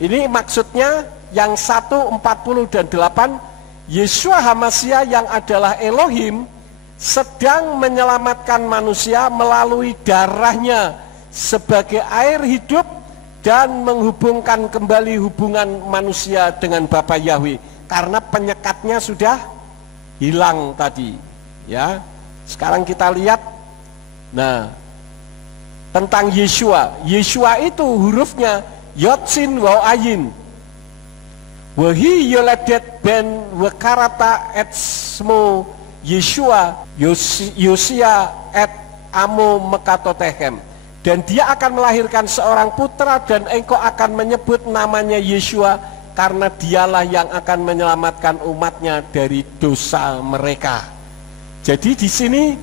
Ini maksudnya yang 1, 40 dan 8. Yeshua HaMashiach yang adalah Elohim sedang menyelamatkan manusia melalui darahnya sebagai air hidup dan menghubungkan kembali hubungan manusia dengan Bapa Yahweh, karena penyekatnya sudah hilang tadi ya. Sekarang kita lihat nah tentang Yeshua. Yeshua itu hurufnya Yod Sin Waw Ayin. Wahi yoledet ben wekarata et smo Yeshua Yosia et amo mekatotehem. Dan dia akan melahirkan seorang putra, dan engkau akan menyebut namanya Yeshua, karena dialah yang akan menyelamatkan umatnya dari dosa mereka. Jadi di sini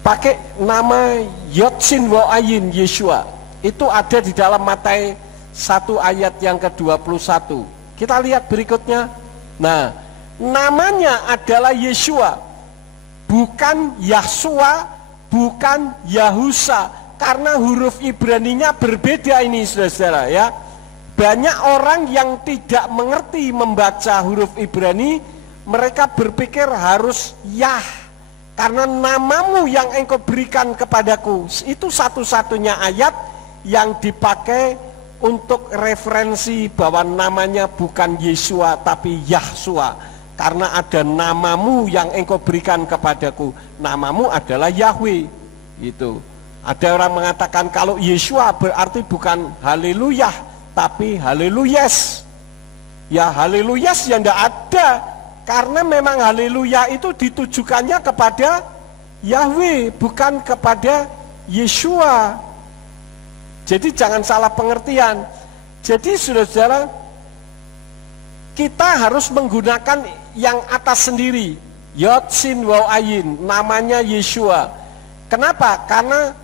pakai nama Yotsin Woayin Yeshua. Itu ada di dalam Matius 1 ayat yang ke-21. Kita lihat berikutnya. Nah, namanya adalah Yeshua, bukan Yahshua, bukan Yahusa. karena huruf Ibraninya berbeda ini, saudara-saudara ya. Banyak orang yang tidak mengerti membaca huruf Ibrani, mereka berpikir harus Yah, karena namamu yang engkau berikan kepadaku. Itu satu-satunya ayat yang dipakai untuk referensi bahwa namanya bukan Yeshua tapi Yahshua, karena ada namamu yang engkau berikan kepadaku. Namamu adalah Yahweh. Itu. Ada orang mengatakan kalau Yeshua berarti bukan haleluya tapi haleluyas. Ya haleluyas yang tidak ada, karena memang haleluya itu ditujukannya kepada Yahweh, bukan kepada Yeshua. Jadi jangan salah pengertian. Jadi saudara-saudara, kita harus menggunakan yang atas sendiri, Yod Sin Waw Ayin, namanya Yeshua. Kenapa? Karena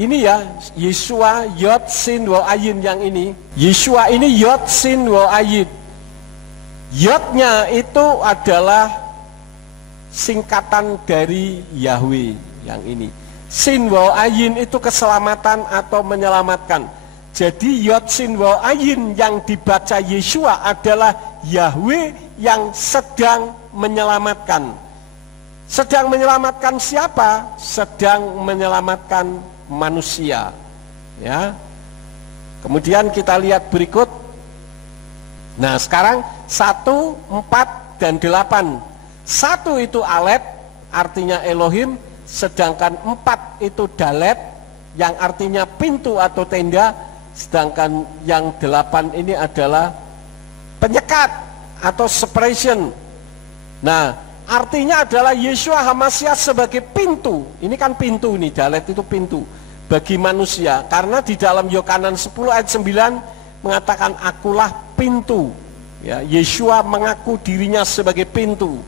ini ya, Yeshua Yod Sin Waw Ayin yang ini. Yeshua ini Yod Sin Waw Ayin. Yodnya itu adalah singkatan dari Yahweh yang ini. Sin Waw Ayin itu keselamatan atau menyelamatkan. Jadi Yod Sin Waw Ayin yang dibaca Yeshua adalah Yahweh yang sedang menyelamatkan. Sedang menyelamatkan siapa? Sedang menyelamatkan manusia. Ya. Kemudian kita lihat berikut. Nah, sekarang 1, 4, dan 8. 1 itu Aleph, artinya Elohim, sedangkan 4 itu Dalet, yang artinya pintu atau tenda, sedangkan yang 8 ini adalah penyekat atau separation. Nah, artinya adalah Yeshua HaMashiach sebagai pintu. Ini kan pintu nih, Dalet itu pintu bagi manusia. Karena di dalam Yohanan 10 ayat 9 mengatakan akulah pintu. Ya, Yeshua mengaku dirinya sebagai pintu.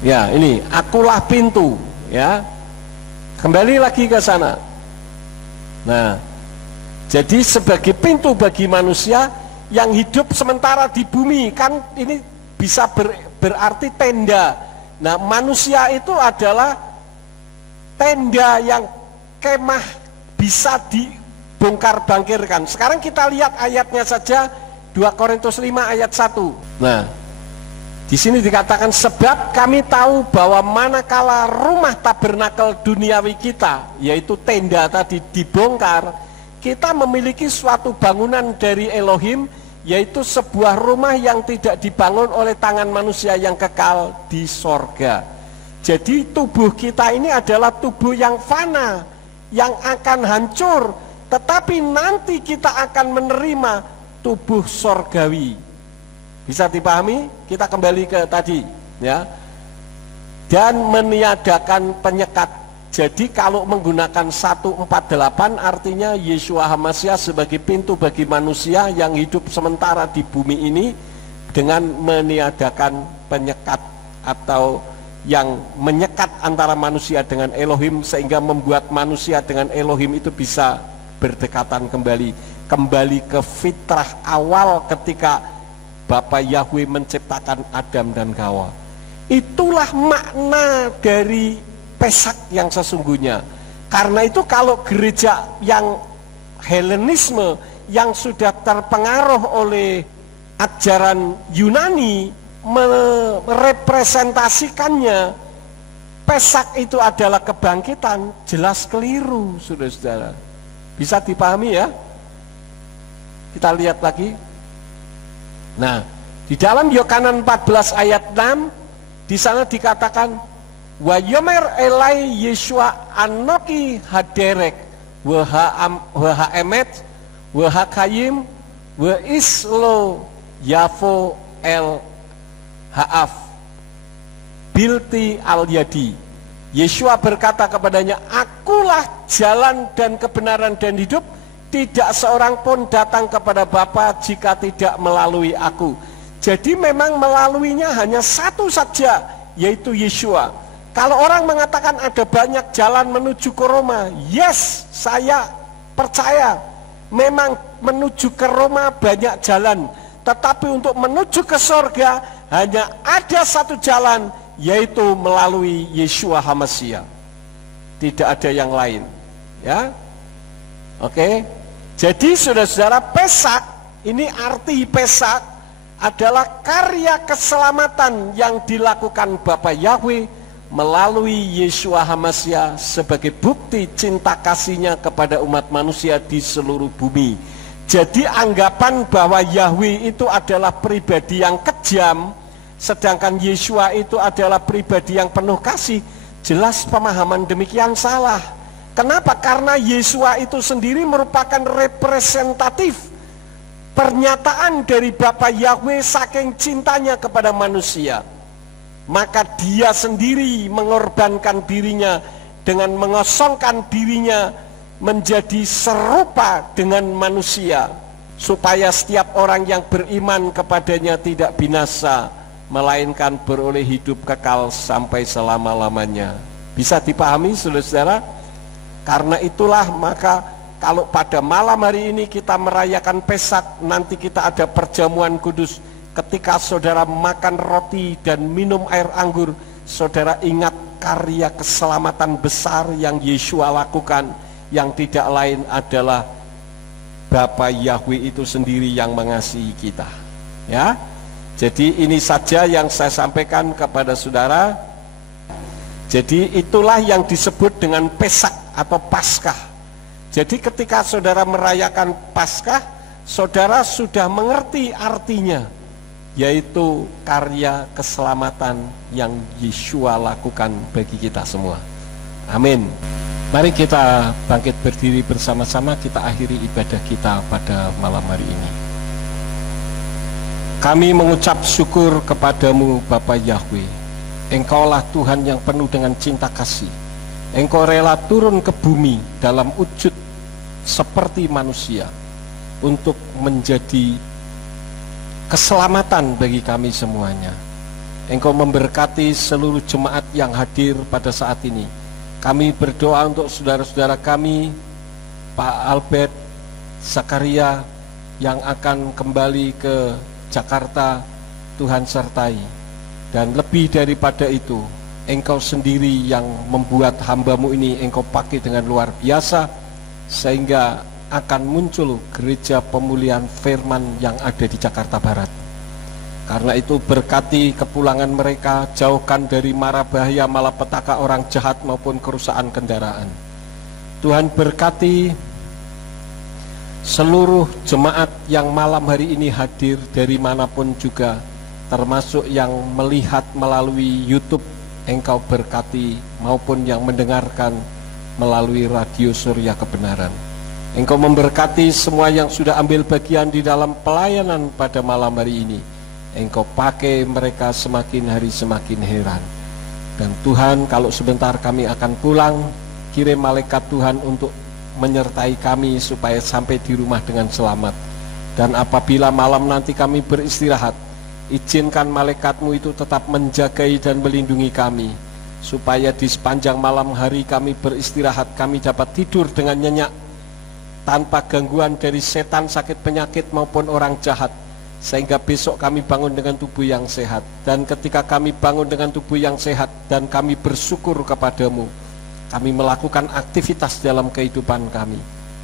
Ya, ini akulah pintu, ya. Kembali lagi ke sana. Nah, jadi sebagai pintu bagi manusia yang hidup sementara di bumi, kan ini bisa berarti tenda. Nah, manusia itu adalah tenda yang kemah bisa dibongkar bangkirkan. Sekarang kita lihat ayatnya saja, 2 Korintus 5 ayat 1. Nah, di sini dikatakan sebab kami tahu bahwa manakala rumah tabernakel duniawi kita, yaitu tenda tadi, dibongkar, kita memiliki suatu bangunan dari Elohim, yaitu sebuah rumah yang tidak dibangun oleh tangan manusia yang kekal di sorga. Jadi tubuh kita ini adalah tubuh yang fana, yang akan hancur, tetapi nanti kita akan menerima tubuh sorgawi. Bisa dipahami? Kita kembali ke tadi, ya. Dan meniadakan penyekat. Jadi kalau menggunakan 148 artinya Yeshua HaMashiach sebagai pintu bagi manusia yang hidup sementara di bumi ini dengan meniadakan penyekat atau yang menyekat antara manusia dengan Elohim, sehingga membuat manusia dengan Elohim itu bisa berdekatan kembali ke fitrah awal ketika Bapa Yahweh menciptakan Adam dan Hawa. Itulah makna dari Pesak yang sesungguhnya. Karena itu kalau gereja yang Helenisme yang sudah terpengaruh oleh ajaran Yunani merepresentasikannya Pesak itu adalah kebangkitan, jelas keliru, saudara-saudara. Bisa dipahami ya? Kita lihat lagi. Nah, di dalam Yohanan 14 ayat 6 di sana dikatakan wa yomer elai Yeshua anoki haderek wa emet wa hakayim wa islo yafo el haaf bilti al yadi. Yeshua berkata kepadanya, akulah jalan dan kebenaran dan hidup, tidak seorang pun datang kepada Bapa jika tidak melalui aku. Jadi memang melaluinya hanya satu saja, yaitu Yeshua. Kalau orang mengatakan ada banyak jalan menuju ke Roma, yes, saya percaya memang menuju ke Roma banyak jalan, tetapi untuk menuju ke sorga hanya ada satu jalan, yaitu melalui Yeshua HaMashiach. Tidak ada yang lain. Ya, oke. Jadi saudara-saudara, Pesak ini, arti Pesak adalah karya keselamatan yang dilakukan Bapa Yahweh melalui Yeshua HaMashiach sebagai bukti cinta kasihnya kepada umat manusia di seluruh bumi. Jadi anggapan bahwa Yahweh itu adalah pribadi yang kejam, sedangkan Yeshua itu adalah pribadi yang penuh kasih, jelas pemahaman demikian salah. Kenapa? Karena Yeshua itu sendiri merupakan representatif pernyataan dari Bapa Yahweh saking cintanya kepada manusia. Maka dia sendiri mengorbankan dirinya dengan mengosongkan dirinya menjadi serupa dengan manusia, supaya setiap orang yang beriman kepadanya tidak binasa, melainkan beroleh hidup kekal sampai selama-lamanya. Bisa dipahami saudara-saudara? Karena itulah maka kalau pada malam hari ini kita merayakan Pesak, nanti kita ada perjamuan kudus. Ketika saudara makan roti dan minum air anggur, saudara ingat karya keselamatan besar yang Yeshua lakukan, yang tidak lain adalah Bapa Yahweh itu sendiri yang mengasihi kita. Ya, jadi ini saja yang saya sampaikan kepada saudara. Jadi itulah yang disebut dengan Pesak atau Paskah. Jadi ketika saudara merayakan Paskah, saudara sudah mengerti artinya, yaitu karya keselamatan yang Yeshua lakukan bagi kita semua. Amin. Mari kita bangkit berdiri bersama-sama, kita akhiri ibadah kita pada malam hari ini. Kami mengucap syukur kepadamu Bapa Yahweh. Engkaulah Tuhan yang penuh dengan cinta kasih. Engkau rela turun ke bumi dalam wujud seperti manusia untuk menjadi keselamatan bagi kami semuanya. Engkau memberkati seluruh jemaat yang hadir pada saat ini. Kami berdoa untuk saudara-saudara kami, Pak Albert, Zakaria yang akan kembali ke Jakarta. Tuhan sertai. Dan lebih daripada itu, Engkau sendiri yang membuat hamba-Mu ini Engkau pakai dengan luar biasa, sehingga akan muncul gereja pemulihan firman yang ada di Jakarta Barat. Karena itu berkati kepulangan mereka, jauhkan dari mara bahaya malapetaka orang jahat maupun kerusakan kendaraan. Tuhan berkati seluruh jemaat yang malam hari ini hadir dari manapun juga, termasuk yang melihat melalui YouTube. Engkau berkati, maupun yang mendengarkan melalui radio Surya Kebenaran. Engkau memberkati semua yang sudah ambil bagian di dalam pelayanan pada malam hari ini. Engkau pakai mereka semakin hari semakin heran. Dan Tuhan, kalau sebentar kami akan pulang, kirim malaikat Tuhan untuk menyertai kami supaya sampai di rumah dengan selamat. Dan apabila malam nanti kami beristirahat, izinkan malaikat-Mu itu tetap menjagai dan melindungi kami, supaya di sepanjang malam hari kami beristirahat, kami dapat tidur dengan nyenyak, tanpa gangguan dari setan, sakit penyakit maupun orang jahat, sehingga besok kami bangun dengan tubuh yang sehat. Dan ketika kami bangun dengan tubuh yang sehat dan kami bersyukur kepadamu, kami melakukan aktivitas dalam kehidupan kami.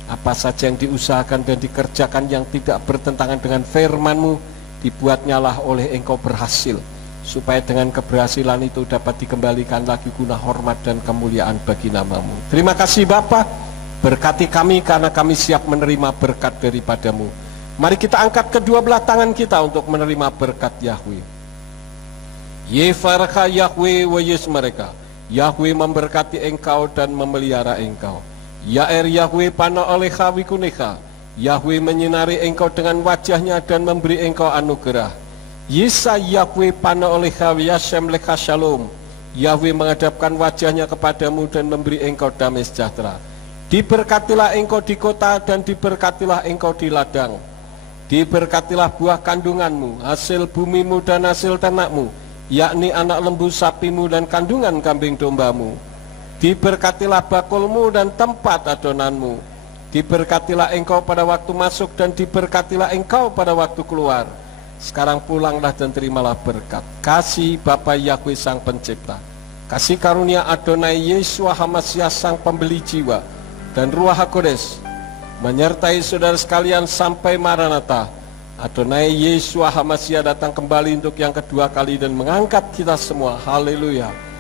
Apa saja yang diusahakan dan dikerjakan yang tidak bertentangan dengan firman-Mu, dibuatnyalah oleh Engkau berhasil, supaya dengan keberhasilan itu dapat dikembalikan lagi guna hormat dan kemuliaan bagi nama-Mu. Terima kasih Bapa, berkati kami karena kami siap menerima berkat daripadamu. Mari kita angkat kedua belah tangan kita untuk menerima berkat Yahweh. Yefarcha Yahweh wa yes mereka. Yahweh memberkati engkau dan memelihara engkau. Yair Yahweh pana olecha wikunecha. Yahweh menyinari engkau dengan wajahnya dan memberi engkau anugerah. Yisa Yahweh pana olecha yashem lecha shalom. Yahweh menghadapkan wajahnya kepadamu dan memberi engkau damai sejahtera. Diberkatilah engkau di kota dan diberkatilah engkau di ladang. Diberkatilah buah kandunganmu, hasil bumimu dan hasil ternakmu, yakni anak lembu sapimu dan kandungan kambing dombamu. Diberkatilah bakulmu dan tempat adonanmu. Diberkatilah engkau pada waktu masuk dan diberkatilah engkau pada waktu keluar. Sekarang pulanglah dan terimalah berkat. Kasih Bapa Yahweh Sang Pencipta, kasih karunia Adonai Yeshua HaMashiach Sang Pembeli jiwa, dan Ruach HaKodes menyertai saudara sekalian sampai Maranatha. Adonai Yeshua HaMasiah datang kembali untuk yang kedua kali dan mengangkat kita semua. Haleluya.